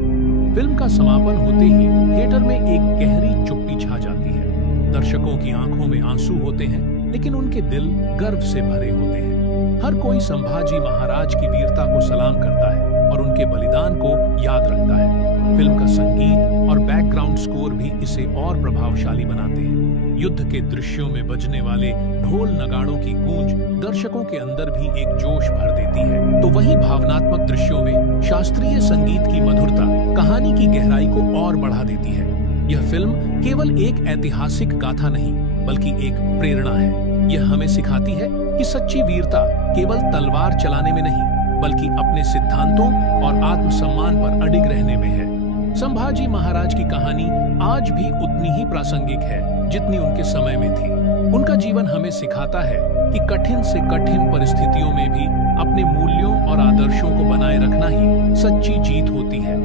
फिल्म का समापन होते ही थिएटर में एक गहरी चुप्पी छा जाती है। दर्शकों की आंखों में आंसू होते हैं, लेकिन उनके दिल गर्व से भरे होते हैं। हर कोई संभाजी महाराज की वीरता को सलाम करता है और उनके बलिदान को याद रखता है। फिल्म का संगीत और बैकग्राउंड स्कोर भी इसे और प्रभावशाली बनाते हैं। युद्ध के दृश्यों में बजने वाले ढोल नगाड़ों की गूंज दर्शकों के अंदर भी एक जोश भर देती है, तो वहीं भावनात्मक दृश्यों में शास्त्रीय संगीत की मधुरता कहानी की गहराई को और बढ़ा देती है। यह फिल्म केवल एक ऐतिहासिक गाथा नहीं, बल्कि एक प्रेरणा है। यह हमें सिखाती है कि सच्ची वीरता केवल तलवार चलाने में नहीं, बल्कि अपने सिद्धांतों और आत्मसम्मान पर अडिग रहने में है। संभाजी महाराज की कहानी आज भी उतनी ही प्रासंगिक है जितनी उनके समय में थी। उनका जीवन हमें सिखाता है कि कठिन से कठिन परिस्थितियों में भी अपने मूल्यों और आदर्शों को बनाए रखना ही सच्ची जीत होती है।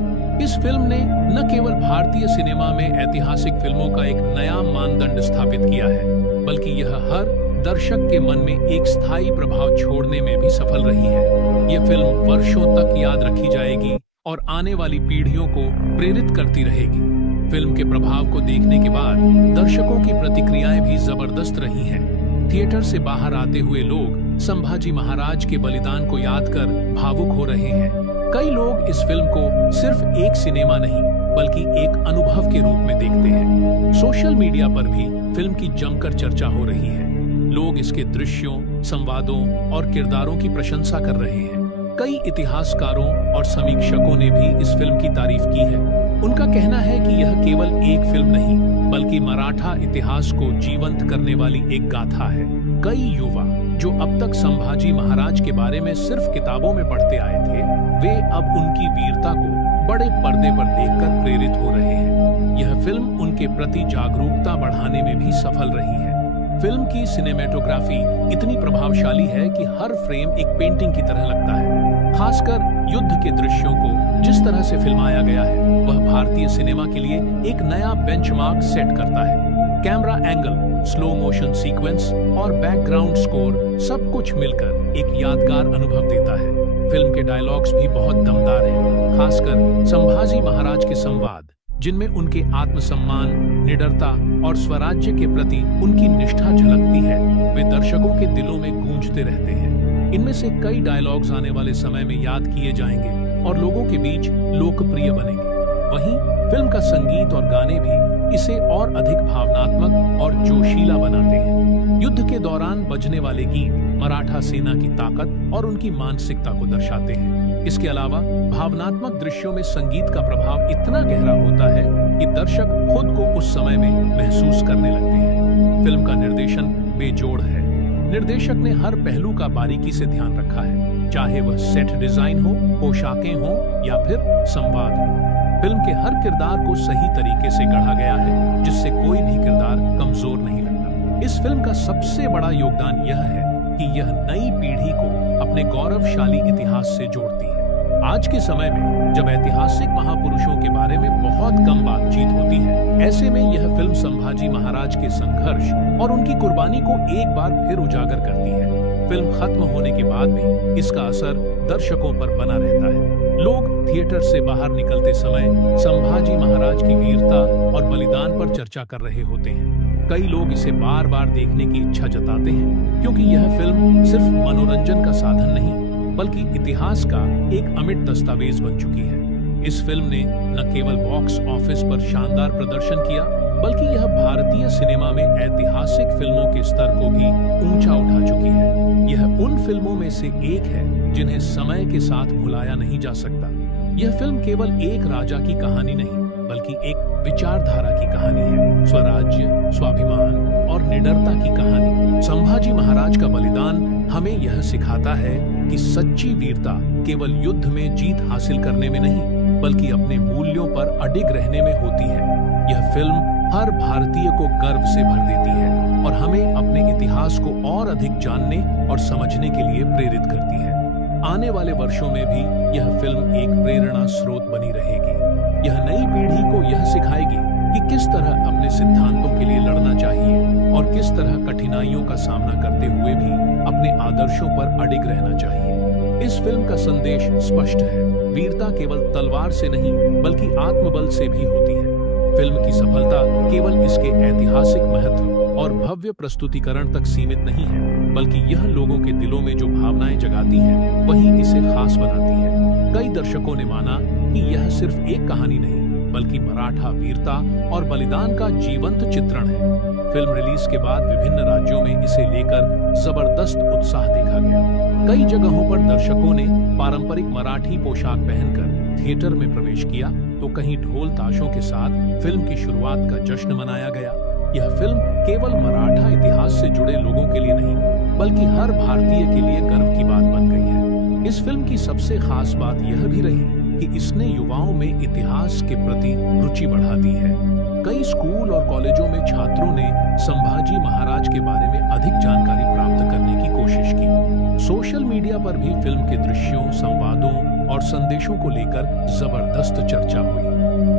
इस फिल्म ने न केवल भारतीय सिनेमा में ऐतिहासिक फिल्मों का एक नया मानदंड स्थापित किया है, बल्कि यह हर दर्शक के मन में एक स्थायी प्रभाव छोड़ने में भी सफल रही है। यह फिल्म वर्षों तक याद रखी जाएगी और आने वाली पीढ़ियों को प्रेरित करती रहेगी। फिल्म के प्रभाव को देखने के बाद दर्शकों की प्रतिक्रियाएं भी जबरदस्त रही हैं। थिएटर से बाहर आते हुए लोग संभाजी महाराज के बलिदान को याद कर भावुक हो रहे हैं। कई लोग इस फिल्म को सिर्फ एक सिनेमा नहीं, बल्कि एक अनुभव के रूप में देखते हैं। सोशल मीडिया पर भी फिल्म की जमकर चर्चा हो रही है। लोग इसके दृश्यों, संवादों और किरदारों की प्रशंसा कर रहे हैं। कई इतिहासकारों और समीक्षकों ने भी इस फिल्म की तारीफ की है। उनका कहना है कि यह केवल एक फिल्म नहीं, बल्कि मराठा इतिहास को जीवंत करने वाली एक गाथा है। कई युवा जो अब तक संभाजी महाराज के बारे में सिर्फ किताबों में पढ़ते आए थे, वे अब उनकी वीरता को बड़े पर्दे पर देखकर प्रेरित हो रहे हैं। यह फिल्म उनके प्रति जागरूकता बढ़ाने में भी सफल रही है। फिल्म की सिनेमेटोग्राफी इतनी प्रभावशाली है कि हर फ्रेम एक पेंटिंग की तरह लगता है। खासकर युद्ध के दृश्यों को जिस तरह से फिल्माया गया है, वह भारतीय सिनेमा के लिए एक नया बेंचमार्क सेट करता है। Camera angle, slow motion sequence और बैकग्राउंड स्कोर सब कुछ मिलकर एक यादगार अनुभव देता है। फिल्म के डायलॉग्स भी बहुत दमदार हैं, खासकर संभाजी महाराज के संवाद, जिनमें उनके आत्मसम्मान, निडरता और स्वराज्य के प्रति उनकी निष्ठा झलकती है, वे दर्शकों के दिलों में गूंजते रहते हैं। इनमें से कई डायलॉग्स आने वाले समय में याद किए जाएंगे और लोगों के बीच लोकप्रिय बनेंगे। वहीं फिल्म का संगीत और गाने भी इसे और अधिक भावनात्मक और जोशीला बनाते हैं। युद्ध के दौरान बजने वाले गीत मराठा सेना की ताकत और उनकी मानसिकता को दर्शाते हैं। इसके अलावा भावनात्मक दृश्यों में संगीत का प्रभाव इतना गहरा होता है कि दर्शक खुद को उस समय में महसूस करने लगते हैं। फिल्म का निर्देशन बेजोड़ है। निर्देशक ने हर पहलू का बारीकी से ध्यान रखा है, चाहे वह सेट डिजाइन हो, पोशाकें हो या फिर संवाद हो। फिल्म के हर किरदार को सही तरीके से गढ़ा गया है, जिससे कोई भी किरदार कमजोर नहीं लगता। इस फिल्म का सबसे बड़ा योगदान यह है कि यह नई पीढ़ी को अपने गौरवशाली इतिहास से जोड़ती है। आज के समय में जब ऐतिहासिक महापुरुषों के बारे में बहुत कम बातचीत होती है, ऐसे में यह फिल्म संभाजी महाराज के संघर्ष और उनकी कुर्बानी को एक बार फिर उजागर करती है। फिल्म खत्म होने के बाद भी इसका असर दर्शकों पर बना रहता है। लोग थिएटर से बाहर निकलते समय संभाजी महाराज की वीरता और बलिदान पर चर्चा कर रहे होते हैं। कई लोग इसे बार बार देखने की इच्छा जताते हैं, क्योंकि यह फिल्म सिर्फ मनोरंजन का साधन नहीं बल्कि इतिहास का एक अमिट दस्तावेज बन चुकी है। इस फिल्म ने न केवल बॉक्स ऑफिस पर शानदार प्रदर्शन किया, बल्कि यह भारतीय सिनेमा में ऐतिहासिक फिल्मों के स्तर को भी ऊंचा उठा चुकी है। यह उन फिल्मों में से एक है जिन्हें समय के साथ भुलाया नहीं जा सकता। यह फिल्म केवल एक राजा की कहानी नहीं, बल्कि एक विचारधारा की कहानी है। स्वराज्य, स्वाभिमान और निडरता की कहानी। संभाजी महाराज का बलिदान हमें यह सिखाता है कि सच्ची वीरता केवल युद्ध में जीत हासिल करने में नहीं, बल्कि अपने मूल्यों पर अडिग रहने में होती है। यह फिल्म हर भारतीय को गर्व से भर देती है और हमें अपने इतिहास को और अधिक जानने और समझने के लिए प्रेरित करती है। आने वाले वर्षों में भी यह फिल्म एक प्रेरणा स्रोत बनी रहेगी। यह नई पीढ़ी को यह सिखाएगी कि किस तरह अपने सिद्धांतों के लिए लड़ना चाहिए और किस तरह कठिनाइयों का सामना करते हुए भी अपने आदर्शों पर अडिग रहना चाहिए। इस फिल्म का संदेश स्पष्ट है, वीरता केवल तलवार से नहीं बल्कि आत्मबल से भी होती है। फिल्म की सफलता केवल इसके ऐतिहासिक महत्व और भव्य प्रस्तुतिकरण तक सीमित नहीं है, बल्कि यह लोगों के दिलों में जो भावनाएं जगाती है वही इसे खास बनाती है। कई दर्शकों ने माना कि यह सिर्फ एक कहानी नहीं बल्कि मराठा वीरता और बलिदान का जीवंत चित्रण है। फिल्म रिलीज के बाद विभिन्न राज्यों में इसे लेकर जबरदस्त उत्साह देखा गया। कई जगहों पर दर्शकों ने पारंपरिक मराठी पोशाक पहनकर थिएटर में प्रवेश किया, तो कहीं ढोल ताशों के साथ फिल्म की शुरुआत का जश्न मनाया गया। यह फिल्म केवल मराठा इतिहास से जुड़े लोगों के लिए नहीं, बल्कि हर भारतीय के लिए गर्व की बात बन गई है। इस फिल्म की सबसे खास बात यह भी रही कि इसने युवाओं में इतिहास के प्रति रुचि बढ़ा दी है। कई स्कूल और कॉलेजों में छात्रों ने संभाजी महाराज के बारे में अधिक जानकारी प्राप्त करने की कोशिश की। सोशल मीडिया पर भी फिल्म के दृश्यों, संवादों और संदेशों को लेकर जबरदस्त चर्चा हुई।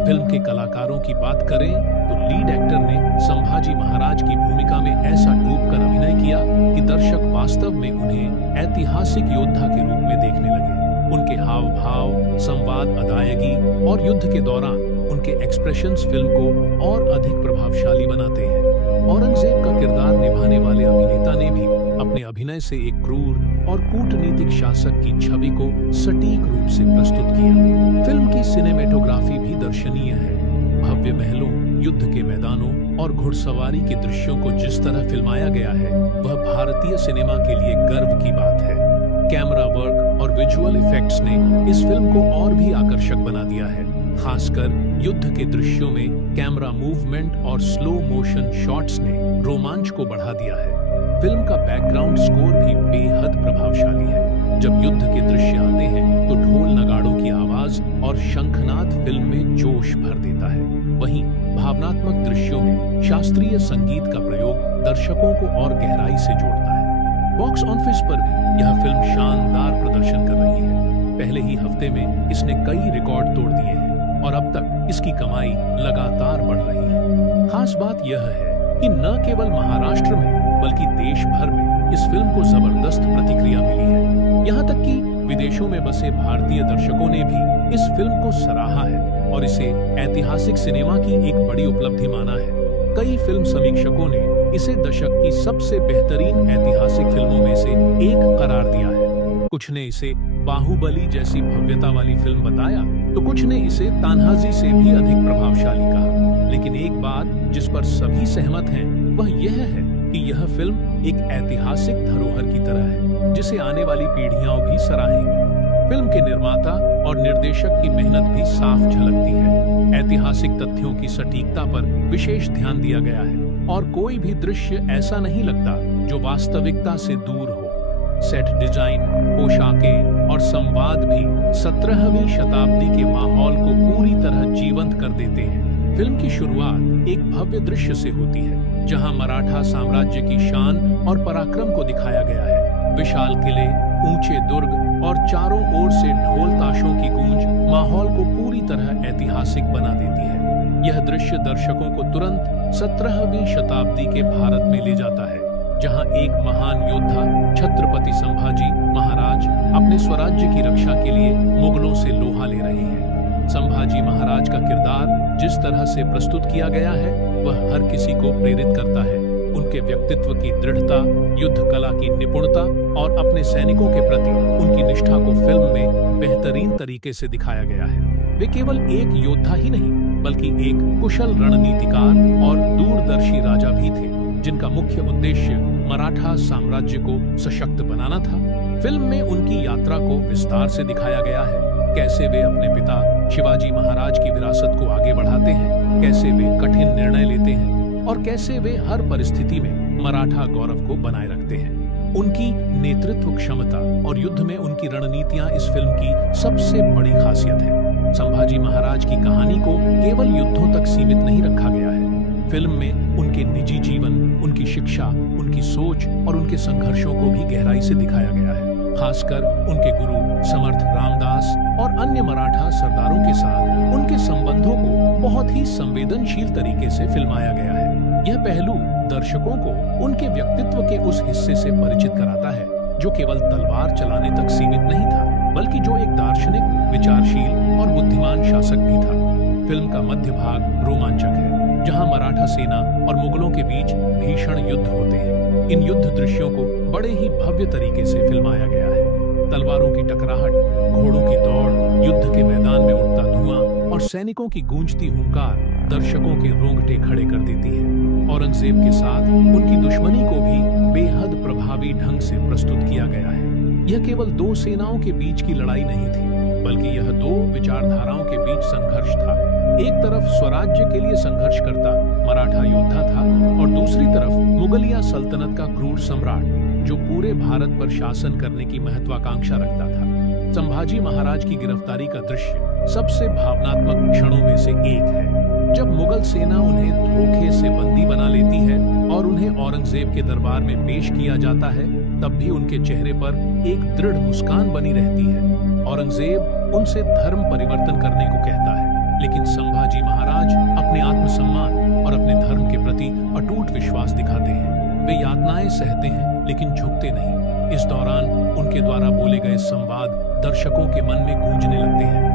फिल्म के कलाकारों की बात करें तो लीड एक्टर ने संभाजी महाराज की भूमिका में ऐसा डूबकर अभिनय किया कि दर्शक वास्तव में उन्हें ऐतिहासिक योद्धा के रूप में देखने लगे। उनके हाव भाव, संवाद अदायगी और युद्ध के दौरान उनके एक्सप्रेशंस फिल्म को और अधिक प्रभावशाली बनाते हैं। औरंगजेब का किरदार निभाने वाले अभिनेता ने भी अपने अभिनय से एक क्रूर और कूटनीतिक शासक की छवि को सटीक रूप से प्रस्तुत किया। फिल्म की सिनेमेटोग्राफी भी दर्शनीय है। भव्य महलों, युद्ध के मैदानों और घुड़सवारी के दृश्यों को जिस तरह फिल्माया गया है, वह भारतीय सिनेमा के लिए गर्व की बात है। कैमरा वर्क और विजुअल इफेक्ट्स ने इस फिल्म को और भी आकर्षक बना दिया है। खासकर युद्ध के दृश्यों में कैमरा मूवमेंट और स्लो मोशन शॉट्स ने रोमांच को बढ़ा दिया है। फिल्म का बैकग्राउंड स्कोर भी बेहद प्रभावशाली है। जब युद्ध के दृश्य आते हैं तो ढोल नगाड़ों की आवाज और शंखनाद फिल्म में जोश भर देता है। वहीं भावनात्मक दृश्यों में शास्त्रीय संगीत का प्रयोग दर्शकों को और गहराई से जोड़ता है। बॉक्स ऑफिस पर भी यह फिल्म शानदार प्रदर्शन कर रही है। पहले ही हफ्ते में इसने कई रिकॉर्ड तोड़ दिए हैं और अब तक इसकी कमाई लगातार बढ़ रही है। खास बात यह है कि न केवल महाराष्ट्र में बल्कि देश भर में इस फिल्म को जबरदस्त प्रतिक्रिया मिली है। यहाँ तक कि विदेशों में बसे भारतीय दर्शकों ने भी इस फिल्म को सराहा है और इसे ऐतिहासिक सिनेमा की एक बड़ी उपलब्धि माना है। कई फिल्म समीक्षकों ने इसे दशक की सबसे बेहतरीन ऐतिहासिक फिल्मों में से एक करार दिया है। कुछ ने इसे बाहुबली जैसी भव्यता वाली फिल्म बताया, तो कुछ ने इसे तान्हाजी से भी अधिक प्रभावशाली कहा। लेकिन एक बात जिस पर सभी सहमत हैं, वह यह है कि यह फिल्म एक ऐतिहासिक धरोहर की तरह है, जिसे आने वाली पीढ़ियां भी सराहेंगी। फिल्म के निर्माता और निर्देशक की मेहनत भी साफ झलकती है। ऐतिहासिक तथ्यों की सटीकता पर विशेष ध्यान दिया गया है और कोई भी दृश्य ऐसा नहीं लगता जो वास्तविकता से दूर हो। सेट डिजाइन, पोशाकें और संवाद भी 17वीं शताब्दी के माहौल को पूरी तरह जीवंत कर देते हैं। फिल्म की शुरुआत एक भव्य दृश्य से होती है, जहां मराठा साम्राज्य की शान और पराक्रम को दिखाया गया है। विशाल किले, ऊंचे दुर्ग और चारों ओर से ढोल ताशों की गूंज माहौल को पूरी तरह ऐतिहासिक बना देती है। यह दृश्य दर्शकों को तुरंत 17वीं शताब्दी के भारत में ले जाता है, जहां एक महान योद्धा छत्रपति संभाजी महाराज अपने स्वराज्य की रक्षा के लिए मुगलों से लोहा ले रहे हैं। संभाजी महाराज का किरदार जिस तरह से प्रस्तुत किया गया है, वह हर किसी को प्रेरित करता है। उनके व्यक्तित्व की दृढ़ता, युद्ध कला की निपुणता और अपने सैनिकों के प्रति उनकी निष्ठा को फिल्म में बेहतरीन तरीके से दिखाया गया है। वे केवल एक योद्धा ही नहीं, बल्कि एक कुशल रणनीतिकार और दूरदर्शी राजा भी थे, जिनका मुख्य उद्देश्य मराठा साम्राज्य को सशक्त बनाना था। फिल्म में उनकी यात्रा को विस्तार से दिखाया गया है। कैसे वे अपने पिता शिवाजी महाराज की विरासत को आगे बढ़ाते हैं, कैसे वे कठिन निर्णय लेते हैं और कैसे वे हर परिस्थिति में मराठा गौरव को बनाए रखते हैं। उनकी नेतृत्व क्षमता और युद्ध में उनकी रणनीतियां इस फिल्म की सबसे बड़ी खासियत है। संभाजी महाराज की कहानी को केवल युद्धों तक सीमित नहीं रखा गया है। फिल्म में उनके निजी जीवन, उनकी शिक्षा, उनकी सोच और उनके संघर्षों को भी गहराई से दिखाया गया है। खासकर उनके गुरु समर्थ रामदास और अन्य मराठा सरदारों के साथ उनके संबंधों को बहुत ही संवेदनशील तरीके से फिल्माया गया है। यह पहलू दर्शकों को उनके व्यक्तित्व के उस हिस्से से परिचित कराता है, जो केवल तलवार चलाने तक सीमित नहीं था, बल्कि जो एक दार्शनिक, विचारशील और बुद्धिमान शासक भी था। फिल्म का मध्य भाग रोमांचक है, जहां मराठा सेना और मुगलों के बीच भीषण युद्ध होते हैं। इन युद्ध दृश्यों को बड़े ही भव्य तरीके से फिल्माया गया है। तलवारों की टकराहट, घोड़ों की दौड़, युद्ध के मैदान में उठता धुआं और सैनिकों की गूंजती हुंकार दर्शकों के रोंगटे खड़े कर देती है। औरंगजेब के साथ उनकी दुश्मनी को भी बेहद प्रभावी ढंग से प्रस्तुत किया गया है। यह केवल दो सेनाओं के बीच की लड़ाई नहीं थी, बल्कि यह दो विचारधाराओं के बीच संघर्ष था। एक तरफ स्वराज्य के लिए संघर्ष करता मराठा योद्धा था और दूसरी तरफ मुगलिया सल्तनत का क्रूर सम्राट, जो पूरे भारत पर शासन करने की महत्वाकांक्षा रखता था। संभाजी महाराज की गिरफ्तारी का दृश्य सबसे भावनात्मक क्षणों में से एक है। जब मुगल सेना उन्हें धोखे से बंदी बना लेती है और उन्हें औरंगजेब के दरबार में पेश किया जाता है, तब भी उनके चेहरे पर एक दृढ़ मुस्कान बनी रहती है। औरंगजेब उनसे धर्म परिवर्तन करने को कहता है, लेकिन संभाजी महाराज अपने आत्मसम्मान और अपने धर्म के प्रति अटूट विश्वास दिखाते हैं। वे यातनाएं सहते हैं, लेकिन झुकते नहीं। इस दौरान उनके द्वारा बोले गए संवाद दर्शकों के मन में गूंजने लगते हैं।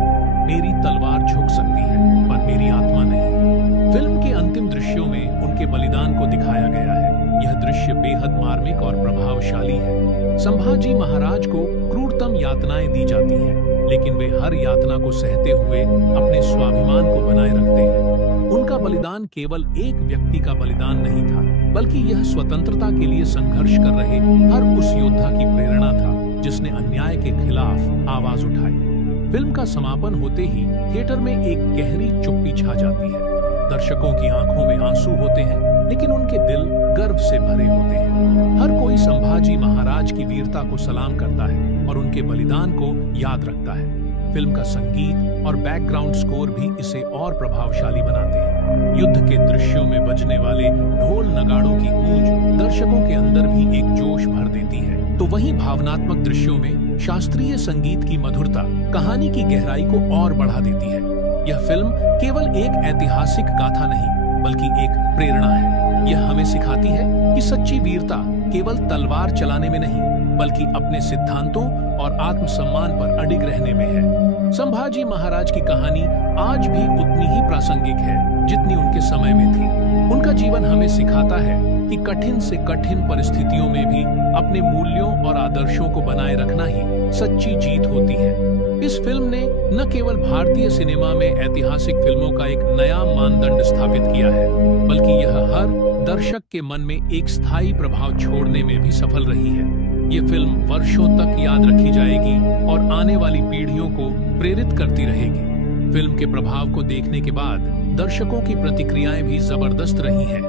मेरी तलवार झुक सकती है, पर मेरी आत्मा नहीं। फिल्म के अंतिम दृश्यों में उनके बलिदान को दिखाया गया है। यह दृश्य बेहद मार्मिक और प्रभावशाली है। संभाजी महाराज को क्रूरतम यातनाएं दी जाती हैं, लेकिन वे हर यातना को सहते हुए अपने स्वाभिमान को बनाए रखते हैं। उनका बलिदान केवल एक व्यक्ति का बलिदान नहीं था, बल्कि यह स्वतंत्रता के लिए संघर्ष कर रहे हर उस योद्धा की प्रेरणा था, जिसने अन्याय के खिलाफ आवाज उठाई। फिल्म का समापन होते ही थिएटर में एक गहरी चुप्पी छा जाती है। दर्शकों की आंखों में आंसू होते हैं, लेकिन उनके दिल गर्व से भरे होते हैं। हर कोई संभाजी महाराज की वीरता को सलाम करता है और उनके बलिदान को याद रखता है। फिल्म का संगीत और बैकग्राउंड स्कोर भी इसे और प्रभावशाली बनाते हैं। युद्ध के दृश्यों में बजने वाले ढोल नगाड़ों की गूंज दर्शकों के अंदर भी एक जोश भर देती है, तो वहीं भावनात्मक दृश्यों में शास्त्रीय संगीत की मधुरता कहानी की गहराई को और बढ़ा देती है। यह फिल्म केवल एक ऐतिहासिक गाथा नहीं, बल्कि एक प्रेरणा है। यह हमें सिखाती है कि सच्ची वीरता केवल तलवार चलाने में नहीं, बल्कि अपने सिद्धांतों और आत्मसम्मान पर अडिग रहने में है। संभाजी महाराज की कहानी आज भी उतनी ही प्रासंगिक है जितनी उनके समय में थी। उनका जीवन हमें सिखाता है कि कठिन से कठिन परिस्थितियों में भी अपने मूल्यों और आदर्शों को बनाए रखना ही सच्ची जीत होती है। इस फिल्म ने न केवल भारतीय सिनेमा में ऐतिहासिक फिल्मों का एक नया मानदंड स्थापित किया है, बल्कि यह हर दर्शक के मन में एक स्थायी प्रभाव छोड़ने में भी सफल रही है। ये फिल्म वर्षों तक याद रखी जाएगी और आने वाली पीढ़ियों को प्रेरित करती रहेगी। फिल्म के प्रभाव को देखने के बाद दर्शकों की प्रतिक्रियाएं भी जबरदस्त रही हैं।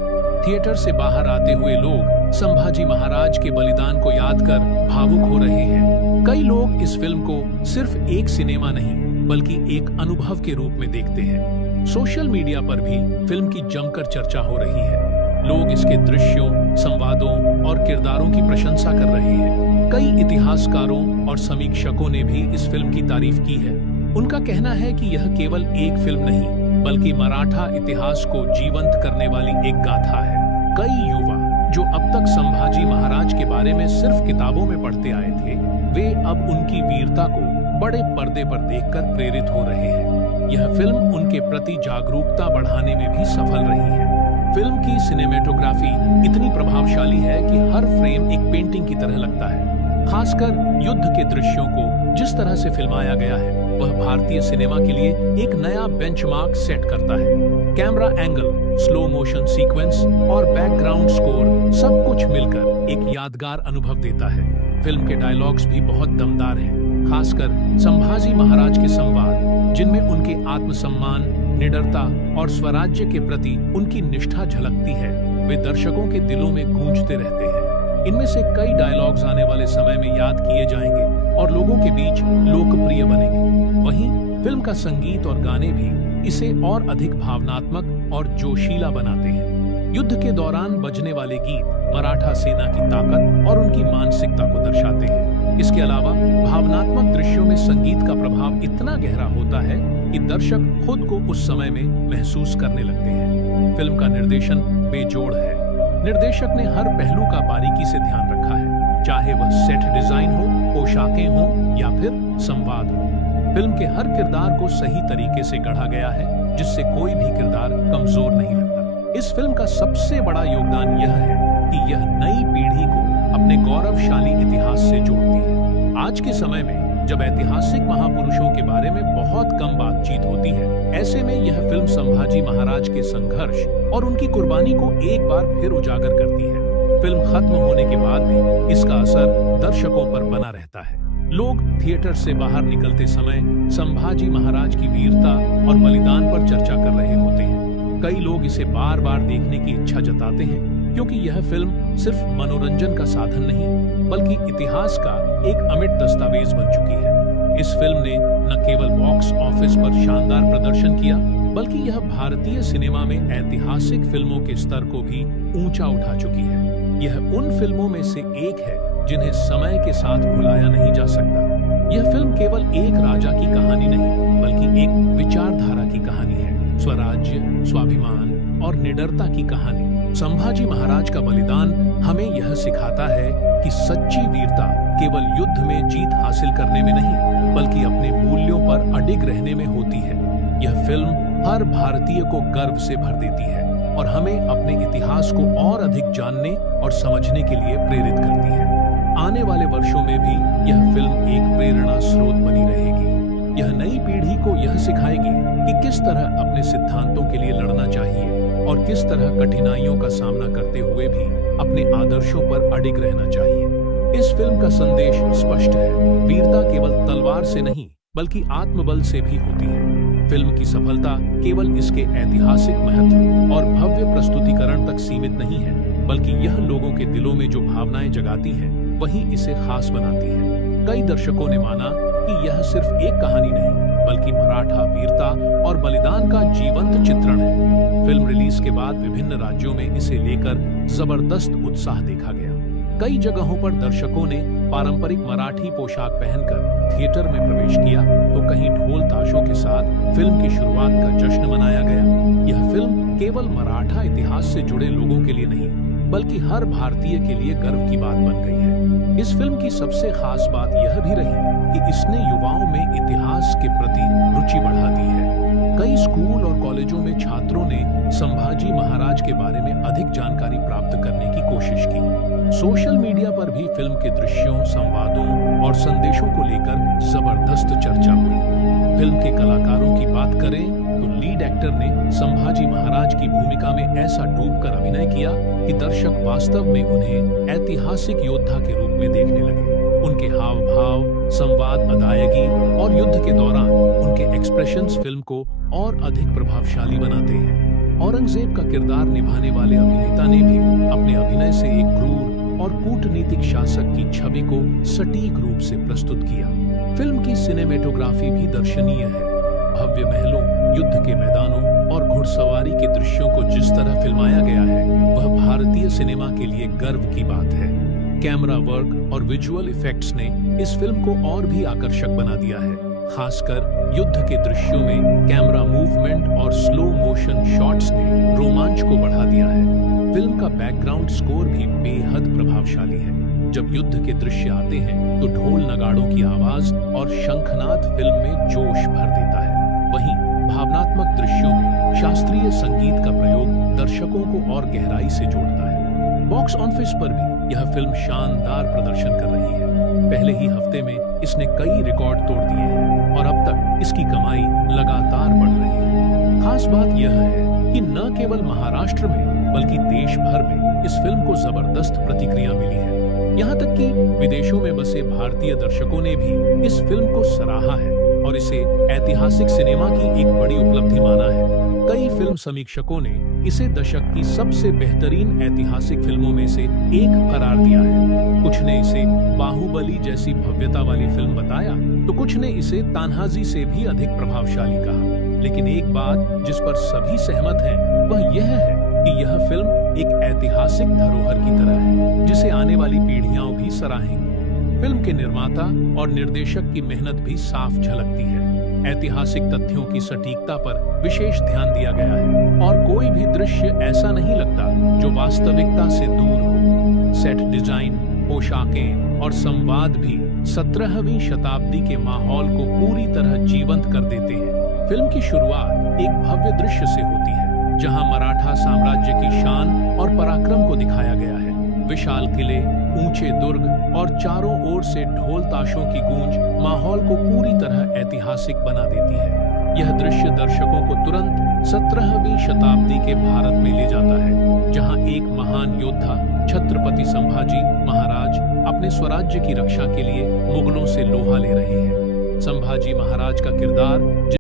थिएटर से बाहर आते हुए लोग संभाजी महाराज के बलिदान को याद कर भावुक हो रहे हैं। कई लोग इस फिल्म को सिर्फ एक सिनेमा नहीं बल्कि एक अनुभव के रूप में देखते हैं। सोशल मीडिया पर भी फिल्म की जमकर चर्चा हो रही है। लोग इसके दृश्यों, संवादों और किरदारों की प्रशंसा कर रहे हैं। कई इतिहासकारों और समीक्षकों ने भी इस फिल्म की तारीफ की है। उनका कहना है कि यह केवल एक फिल्म नहीं बल्कि मराठा इतिहास को जीवंत करने वाली एक गाथा है। कई युवा जो अब तक संभाजी महाराज के बारे में सिर्फ किताबों में पढ़ते आए थे, वे अब उनकी वीरता को बड़े पर्दे पर देखकर प्रेरित हो रहे हैं। यह फिल्म उनके प्रति जागरूकता बढ़ाने में भी सफल रही है। फिल्म की सिनेमेटोग्राफी इतनी प्रभावशाली है कि हर फ्रेम एक पेंटिंग की तरह लगता है। खासकर युद्ध के दृश्यों को जिस तरह से फिल्माया गया है, वह भारतीय सिनेमा के लिए एक नया बेंचमार्क सेट करता है। Camera angle, slow motion sequence और बैकग्राउंड स्कोर सब कुछ मिलकर एक यादगार अनुभव देता है। फिल्म के डायलॉग्स भी बहुत दमदार हैं, खासकर संभाजी महाराज के संवाद, जिनमें उनके आत्मसम्मान, निडरता और स्वराज्य के प्रति उनकी निष्ठा झलकती है। वे दर्शकों के दिलों में गूंजते रहते हैं। इनमें से कई डायलॉग्स आने वाले समय में याद किए जाएंगे और लोगों के बीच लोकप्रिय बनेंगे। वहीं फिल्म का संगीत और गाने भी इसे और अधिक भावनात्मक और जोशीला बनाते हैं। युद्ध के दौरान बजने वाले गीत मराठा सेना की ताकत और उनकी मानसिकता को दर्शाते हैं। इसके अलावा भावनात्मक दृश्यों में संगीत का प्रभाव इतना गहरा होता है कि दर्शक खुद को उस समय में महसूस करने लगते हैं। फिल्म का निर्देशन बेजोड़ है। निर्देशक ने हर पहलू का बारीकी से ध्यान रखा है, चाहे वह सेट डिजाइन हो, पोशाकें हो या फिर संवाद हो। फिल्म के हर किरदार को सही तरीके से गढ़ा गया है, जिससे कोई भी किरदार कमजोर नहीं लगता। इस फिल्म का सबसे बड़ा योगदान यह है कि यह नई पीढ़ी को अपने गौरवशाली इतिहास से जोड़ती है। आज के समय में जब ऐतिहासिक महापुरुषों के बारे में बहुत कम बातचीत होती है, ऐसे में यह फिल्म संभाजी महाराज के संघर्ष और उनकी कुर्बानी को एक बार फिर उजागर करती है। फिल्म खत्म होने के बाद भी इसका असर दर्शकों पर बना रहता है। लोग थिएटर से बाहर निकलते समय संभाजी महाराज की वीरता और बलिदान पर चर्चा कर रहे होते हैं। कई लोग इसे बार बार देखने की इच्छा जताते हैं, क्योंकि यह फिल्म सिर्फ मनोरंजन का साधन नहीं बल्कि इतिहास का एक अमिट दस्तावेज बन चुकी है। इस फिल्म ने न केवल बॉक्स ऑफिस पर शानदार प्रदर्शन किया, बल्कि यह भारतीय सिनेमा में ऐतिहासिक फिल्मों के स्तर को भी ऊंचा उठा चुकी है। यह उन फिल्मों में से एक है जिन्हें समय के साथ भुलाया नहीं जा सकता। यह फिल्म केवल एक राजा की कहानी नहीं बल्कि एक विचारधारा की कहानी है। स्वराज्य, स्वाभिमान और निडरता की कहानी। संभाजी महाराज का बलिदान हमें यह सिखाता है कि सच्ची वीरता केवल युद्ध में जीत हासिल करने में नहीं बल्कि अपने मूल्यों पर अडिग रहने में होती है। यह फिल्म हर भारतीय को गर्व से भर देती है और हमें अपने इतिहास को और अधिक जानने और समझने के लिए प्रेरित करती है। आने वाले वर्षों में भी यह फिल्म एक प्रेरणा स्रोत बनी रहेगी। यह नई पीढ़ी को यह सिखाएगी कि किस तरह अपने सिद्धांतों के लिए लड़ना चाहिए और किस तरह कठिनाइयों का सामना करते हुए भी अपने आदर्शों पर अडिग रहना चाहिए। इस फिल्म का संदेश स्पष्ट है, वीरता केवल तलवार से नहीं बल्कि आत्मबल से भी होती है। फिल्म की सफलता केवल इसके ऐतिहासिक महत्व और भव्य प्रस्तुतिकरण तक सीमित नहीं है, बल्कि यह लोगों के दिलों में जो भावनाएं जगाती है वही इसे खास बनाती है। कई दर्शकों ने माना कि यह सिर्फ एक कहानी नहीं बल्कि मराठा वीरता और बलिदान का जीवंत चित्रण है। फिल्म रिलीज के बाद विभिन्न राज्यों में इसे लेकर जबरदस्त उत्साह देखा गया। कई जगहों पर दर्शकों ने पारंपरिक मराठी पोशाक पहनकर थिएटर में प्रवेश किया, तो कहीं ढोल ताशों के साथ फिल्म की शुरुआत का जश्न मनाया गया। यह फिल्म केवल मराठा इतिहास से जुड़े लोगों के लिए नहीं बल्कि हर भारतीय के लिए गर्व की बात बन गई है। इस फिल्म की सबसे खास बात यह भी रही कि इसने युवाओं में इतिहास के प्रति रुचि बढ़ा दी है। कई स्कूल और कॉलेजों में छात्रों ने संभाजी महाराज के बारे में अधिक जानकारी प्राप्त करने की कोशिश की। सोशल मीडिया पर भी फिल्म के दृश्यों, संवादों और संदेशों को लेकर जबरदस्त चर्चा हुई। फिल्म के कलाकारों की बात करें तो लीड एक्टर ने संभाजी महाराज की भूमिका में ऐसा डूबकर अभिनय किया कि दर्शक वास्तव में उन्हें ऐतिहासिक योद्धा के रूप में देखने लगे। उनके हाव भाव, संवाद, अदायगी और युद्ध के दौरान उनके एक्सप्रेशंस फिल्म को और अधिक प्रभावशाली बनाते हैं। औरंगजेब का किरदार निभाने वाले अभिनेता ने भी अपने अभिनय से एक क्रूर और कूटनीतिक शासक की छवि को सटीक रूप से प्रस्तुत किया। फिल्म की सिनेमेटोग्राफी भी दर्शनीय है। भव्य महलों, युद्ध के मैदानों और घुड़सवारी के दृश्यों को जिस तरह फिल्माया गया है वह भारतीय सिनेमा के लिए गर्व की बात है। कैमरा वर्क और विजुअल इफेक्ट्स ने इस फिल्म को और भी आकर्षक बना दिया है। खासकर युद्ध के दृश्यों में कैमरा मूवमेंट और स्लो मोशन शॉट्स ने रोमांच को बढ़ा दिया है। फिल्म का बैकग्राउंड स्कोर भी बेहद प्रभावशाली है। जब युद्ध के दृश्य आते हैं तो ढोल नगाड़ों की आवाज और शंखनाद फिल्म में जोश भर देता है। वहीं भावनात्मक दृश्यों में शास्त्रीय संगीत का प्रयोग दर्शकों को और गहराई से जोड़ता है। बॉक्स ऑफिस पर भी यह फिल्म शानदार प्रदर्शन कर रही है। पहले ही हफ्ते में इसने कई रिकॉर्ड तोड़ दिए हैं और अब तक इसकी कमाई लगातार बढ़ रही है। खास बात यह है कि न केवल महाराष्ट्र में बल्कि देश भर में इस फिल्म को जबरदस्त प्रतिक्रिया मिली है। यहाँ तक कि विदेशों में बसे भारतीय दर्शकों ने भी इस फिल्म को सराहा है और इसे ऐतिहासिक सिनेमा की एक बड़ी उपलब्धि माना है। कई फिल्म समीक्षकों ने इसे दशक की सबसे बेहतरीन ऐतिहासिक फिल्मों में से एक करार दिया है। कुछ ने इसे बाहुबली जैसी भव्यता वाली फिल्म बताया तो कुछ ने इसे तान्हाजी से भी अधिक प्रभावशाली कहा। लेकिन एक बात जिस पर सभी सहमत हैं वह यह है कि यह फिल्म एक ऐतिहासिक धरोहर की तरह है जिसे आने वाली पीढ़ियां भी सराहेंगी। फिल्म के निर्माता और निर्देशक की मेहनत भी साफ झलकती है। ऐतिहासिक तथ्यों की सटीकता पर विशेष ध्यान दिया गया है और कोई भी दृश्य ऐसा नहीं लगता जो वास्तविकता से दूर हो। सेट डिजाइन, पोशाकें और संवाद भी 17वीं शताब्दी के माहौल को पूरी तरह जीवंत कर देते हैं। फिल्म की शुरुआत एक भव्य दृश्य से होती है जहां मराठा साम्राज्य की शान और पराक्रम को दिखाया गया है। विशाल किले, ऊंचे दुर्ग और चारों ओर से ढोल ताशों की गूंज माहौल को पूरी तरह ऐतिहासिक बना देती है। यह दृश्य दर्शकों को तुरंत 17वीं शताब्दी के भारत में ले जाता है जहां एक महान योद्धा छत्रपति संभाजी महाराज अपने स्वराज्य की रक्षा के लिए मुगलों से लोहा ले रहे हैं। संभाजी महाराज का किरदार